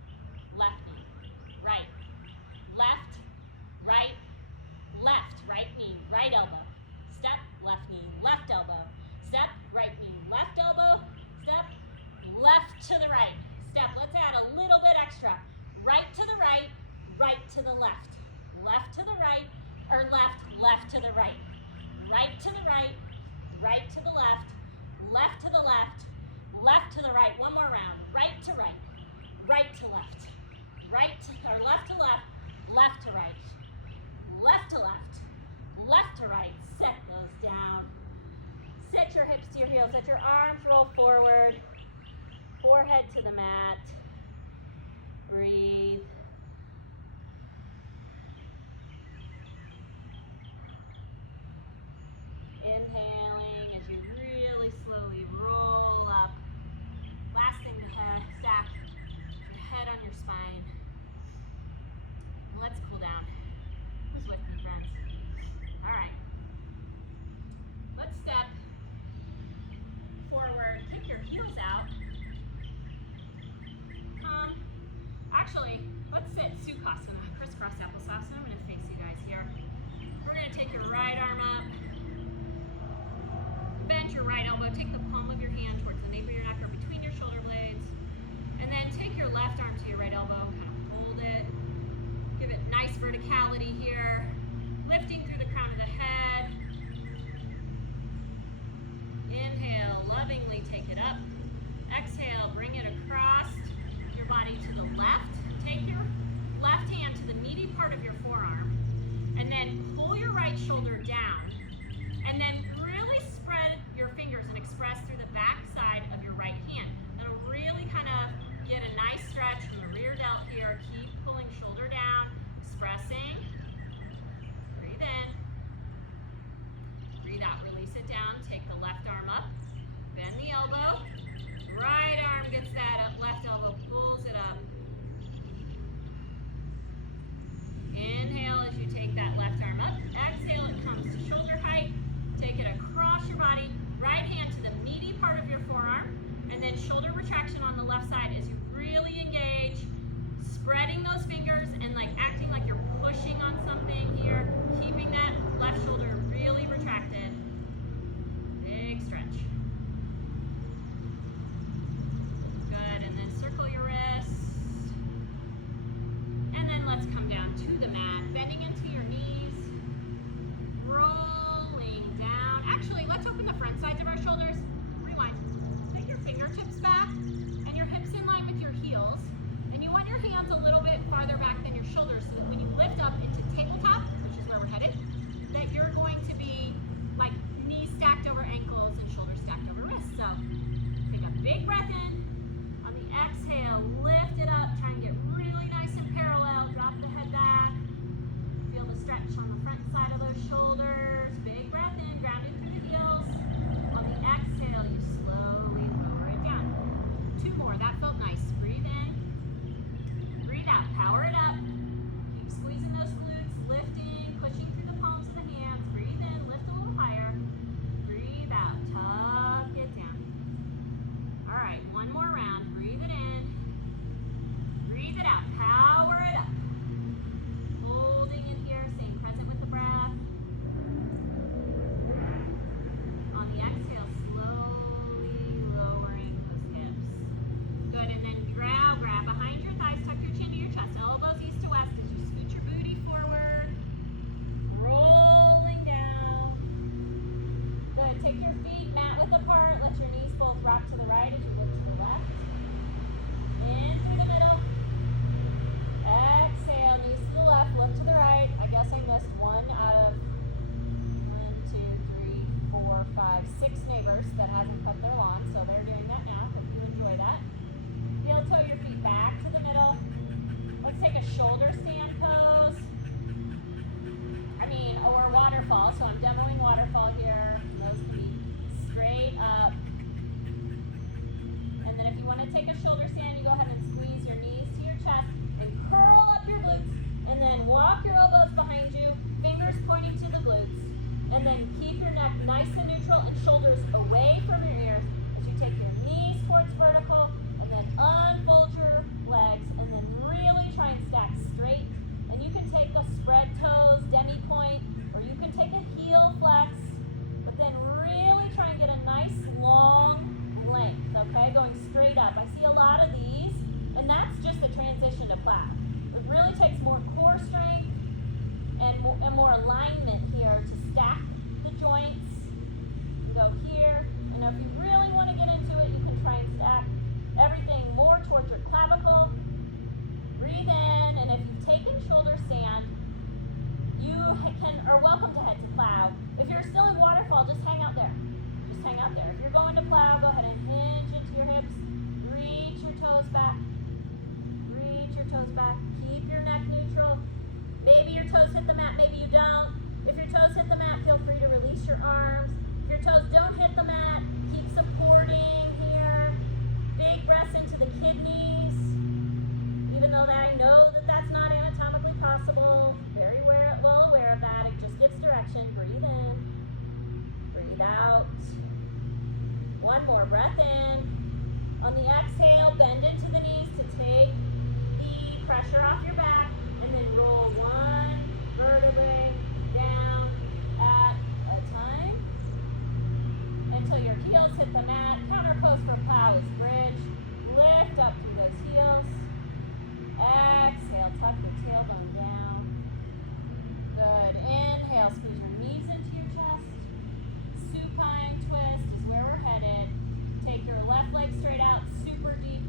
left knee, right, left, right, left, right knee, right elbow, step, left knee, left elbow, step, right knee, left elbow, step, left to the right, step. Let's add a little bit extra. Right to the right, right to the left, left to the right, or left, left to the right, right to the right, right to the left, left to the left, left to the right. 1 more round. Right to right, right to left, right to, or left to left, left to right, left to left, left to right. Set those down. Sit your hips to your heels. Let your arms roll forward. forehead to the mat. Breathe. Inhaling as you really slowly roll up. Last thing to stack your head on your spine. Let's cool down. Who's with me, friends? All right. Let's step forward. Kick your heels out. Actually, let's sit Sukhasana, crisscross applesauce. I'm going to face you guys here. We're going to take your right arm up. Bend your right elbow. Take the palm of your hand towards the nape of your neck or between your shoulder blades. And then take your left arm to your right elbow. Kind of hold it. Give it nice verticality here. Lifting through the crown of the head. Inhale, lovingly take it up. Exhale, bring it across your body to the left. Take your left hand to the meaty part of your forearm. And then pull your right shoulder down. And then really spread your fingers and express through the back side of your right hand. That'll really kind of get a nice stretch from the rear delt here. Keep pulling shoulder down, expressing. Breathe in. Breathe out, release it down. Take the left arm up, bend the elbow. Right arm gets that up, left elbow pulls it up. Inhale as you take that left arm up. Exhale, it comes to shoulder height. Take it across your body. Right hand to the meaty part of your forearm. And then shoulder retraction on the left side as you really engage. Spreading those fingers and like acting like you're pushing on something here. Keeping that left shoulder really retracted. Big stretch. Good, and then circle your wrists. And then let's come down to the mat, bending into your knees. Rolling down. Actually, let's open the front sides of our shoulders. Rewind. Take your fingertips back and your hips in line with your heels. And you want your hands a little bit farther back than your shoulders so that when you lift up into tabletop, which is where we're headed, that you're going to be like knees stacked over ankles and shoulders stacked over wrists. So take a big breath in. On the exhale, lift it up. Try and get really nice and parallel. Drop the head back. Feel the stretch on the front side of those shoulders. Big breath in, grounded through the heels. On the exhale, you slowly lower it down. 2 more. That felt nice. Breathe in. Breathe out. Power it up. Keep squeezing those glutes, lifting, pushing through the palms of the hands. Breathe in, lift a little higher. Breathe out. Tuck it down. All right, 1 more round. Breathe it in. Breathe it out. Power it up. Holding in here, staying present with the breath. On the exhale, slowly lowering those hips. Good, and then grab behind your thighs, tuck your chin to your chest, elbows east to west as you scoot your booty forward. Rolling down. Good, take your feet mat width apart, let your knees both rock to the right as you look to the left. In through the middle. Exhale, knees to the left, look to the right. I guess I missed 1 out of 1, 2, 3, 4, 5, 6 neighbors that hasn't cut their lawn, so they're doing that now. Hope you enjoy that. Heel toe your feet back to the middle. Let's take a shoulder stand pose. Or waterfall. So I'm demoing waterfall here. Those feet straight up. And then if you want to take a shoulder stand, you go ahead and squeeze your knees to your chest and curl up your glutes. And then walk your elbows behind you, fingers pointing to the glutes. And then keep your neck nice and neutral and shoulders away from your ears as you take your knees towards vertical and then unfold your legs and then really try and stack straight. And you can take a spread toes, demi point, or you can take a heel flex, but then really try and get a nice long length, okay? Going straight up. I see a lot of these, and that's just the transition to plow. It really takes more core strength and more alignment here to stack the joints. Go here, and if you really want to get into it, you can try and stack everything more towards your clavicle. Breathe in, and if you've taken shoulder stand, you are welcome to head to plow. If you're still in waterfall, just hang out there. Just hang out there. If you're going to plow, go ahead and hinge into your hips. Breathe Reach your toes back. Reach your toes back. Keep your neck neutral. Maybe your toes hit the mat, maybe you don't. If your toes hit the mat, feel free to release your arms. If your toes don't hit the mat, keep supporting here. Big breaths into the kidneys. Even though I know that that's not anatomically possible, very well aware of that. It just gives direction. Breathe in. Breathe out. One more breath in. On the exhale, bend into the knees to take the pressure off your back, and then roll one vertebrae down at a time until your heels hit the mat. Counter pose for plow is bridge. Lift up through those heels. Exhale, tuck your tailbone down. Good. Inhale, squeeze your knees into your chest. Supine twist is where we're headed. Take your left leg straight out, super deep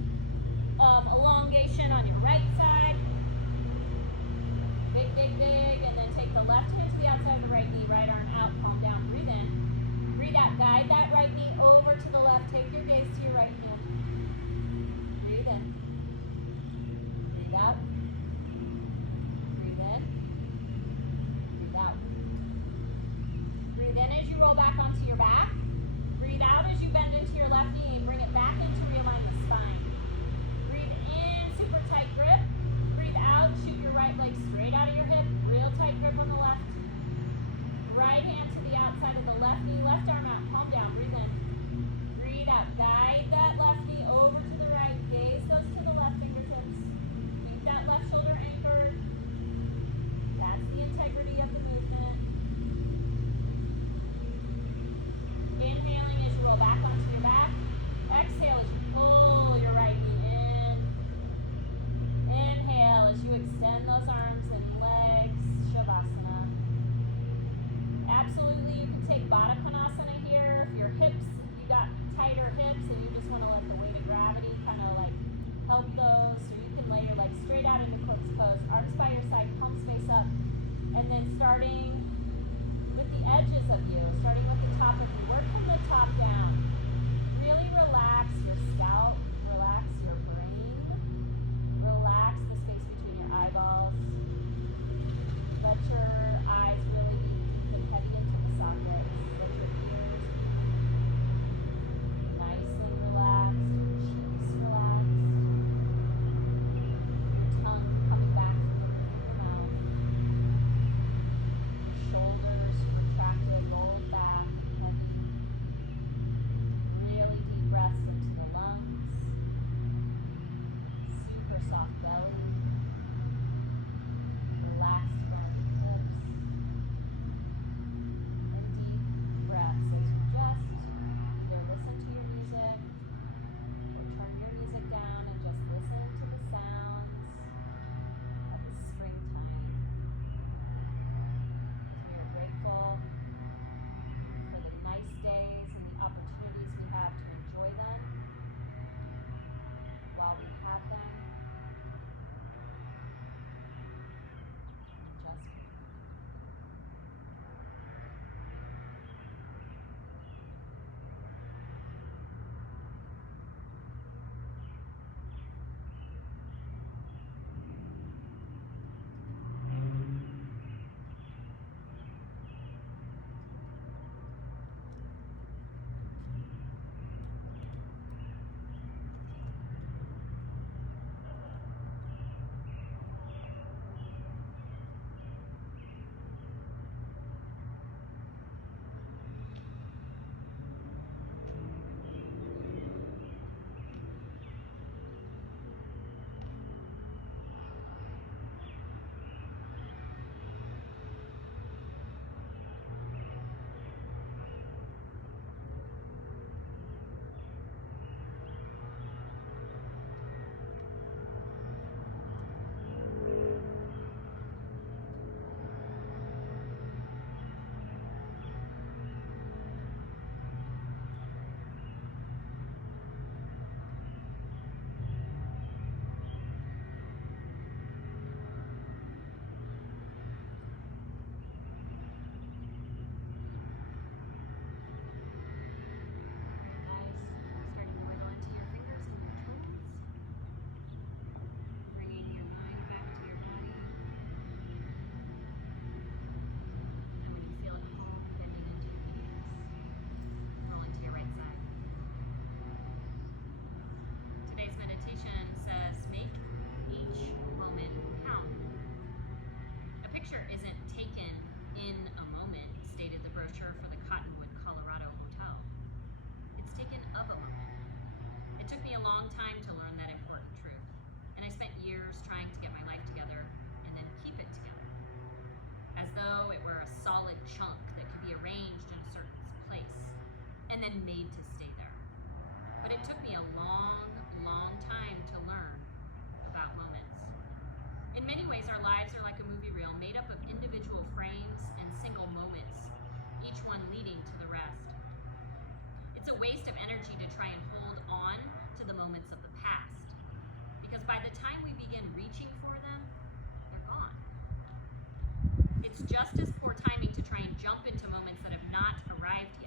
elongation on your right side. Big, big, big. And then take the left hand to the outside of the right knee, right arm out, palm down, breathe in. Breathe out, guide that right knee over to the left. Take your gaze to your right heel. Breathe in. Breathe out. Breathe in. Breathe out. Breathe in as you roll back onto your back. Breathe out as you bend into your left knee and bring it back in to realign the spine. Breathe in, super tight grip. Breathe out, shoot your right leg straight out of your hip. Real tight grip on the left. Right hand to the outside of the left knee, left arm out, palm down, breathe in. Breathe out, guide that left knee over to the right. Gaze goes to the left fingertips. Keep that left shoulder anchored. That's the integrity of the movement. Inhaling as you roll back onto your back. Exhale as you pull your right knee in. Inhale as you extend those arms and legs. Shavasana. Absolutely, you can take Baddha Konasana here. If your hips, you got tighter hips and you just want to let the weight of gravity kind of like help those. So you can lay your legs straight out into closed pose. Arms by your side, palms face up. And then starting with the edges of you, starting with the top of you. Work from the top down. Really relax your scalp, relax your brain, relax the space between your eyeballs. Let your eyes really be deep and heavy into the sockets. Let your ears be nice and relaxed, your cheeks relaxed, your tongue coming back to the roof of your mouth. Shoulders retracted, rolled back, heavy. Really deep breaths into the lungs. and made to stay there. But it took me a long, long time to learn about moments. In many ways, our lives are like a movie reel made up of individual frames and single moments, each one leading to the rest. It's a waste of energy to try and hold on to the moments of the past, because by the time we begin reaching for them, they're gone. It's just as poor timing to try and jump into moments that have not arrived yet.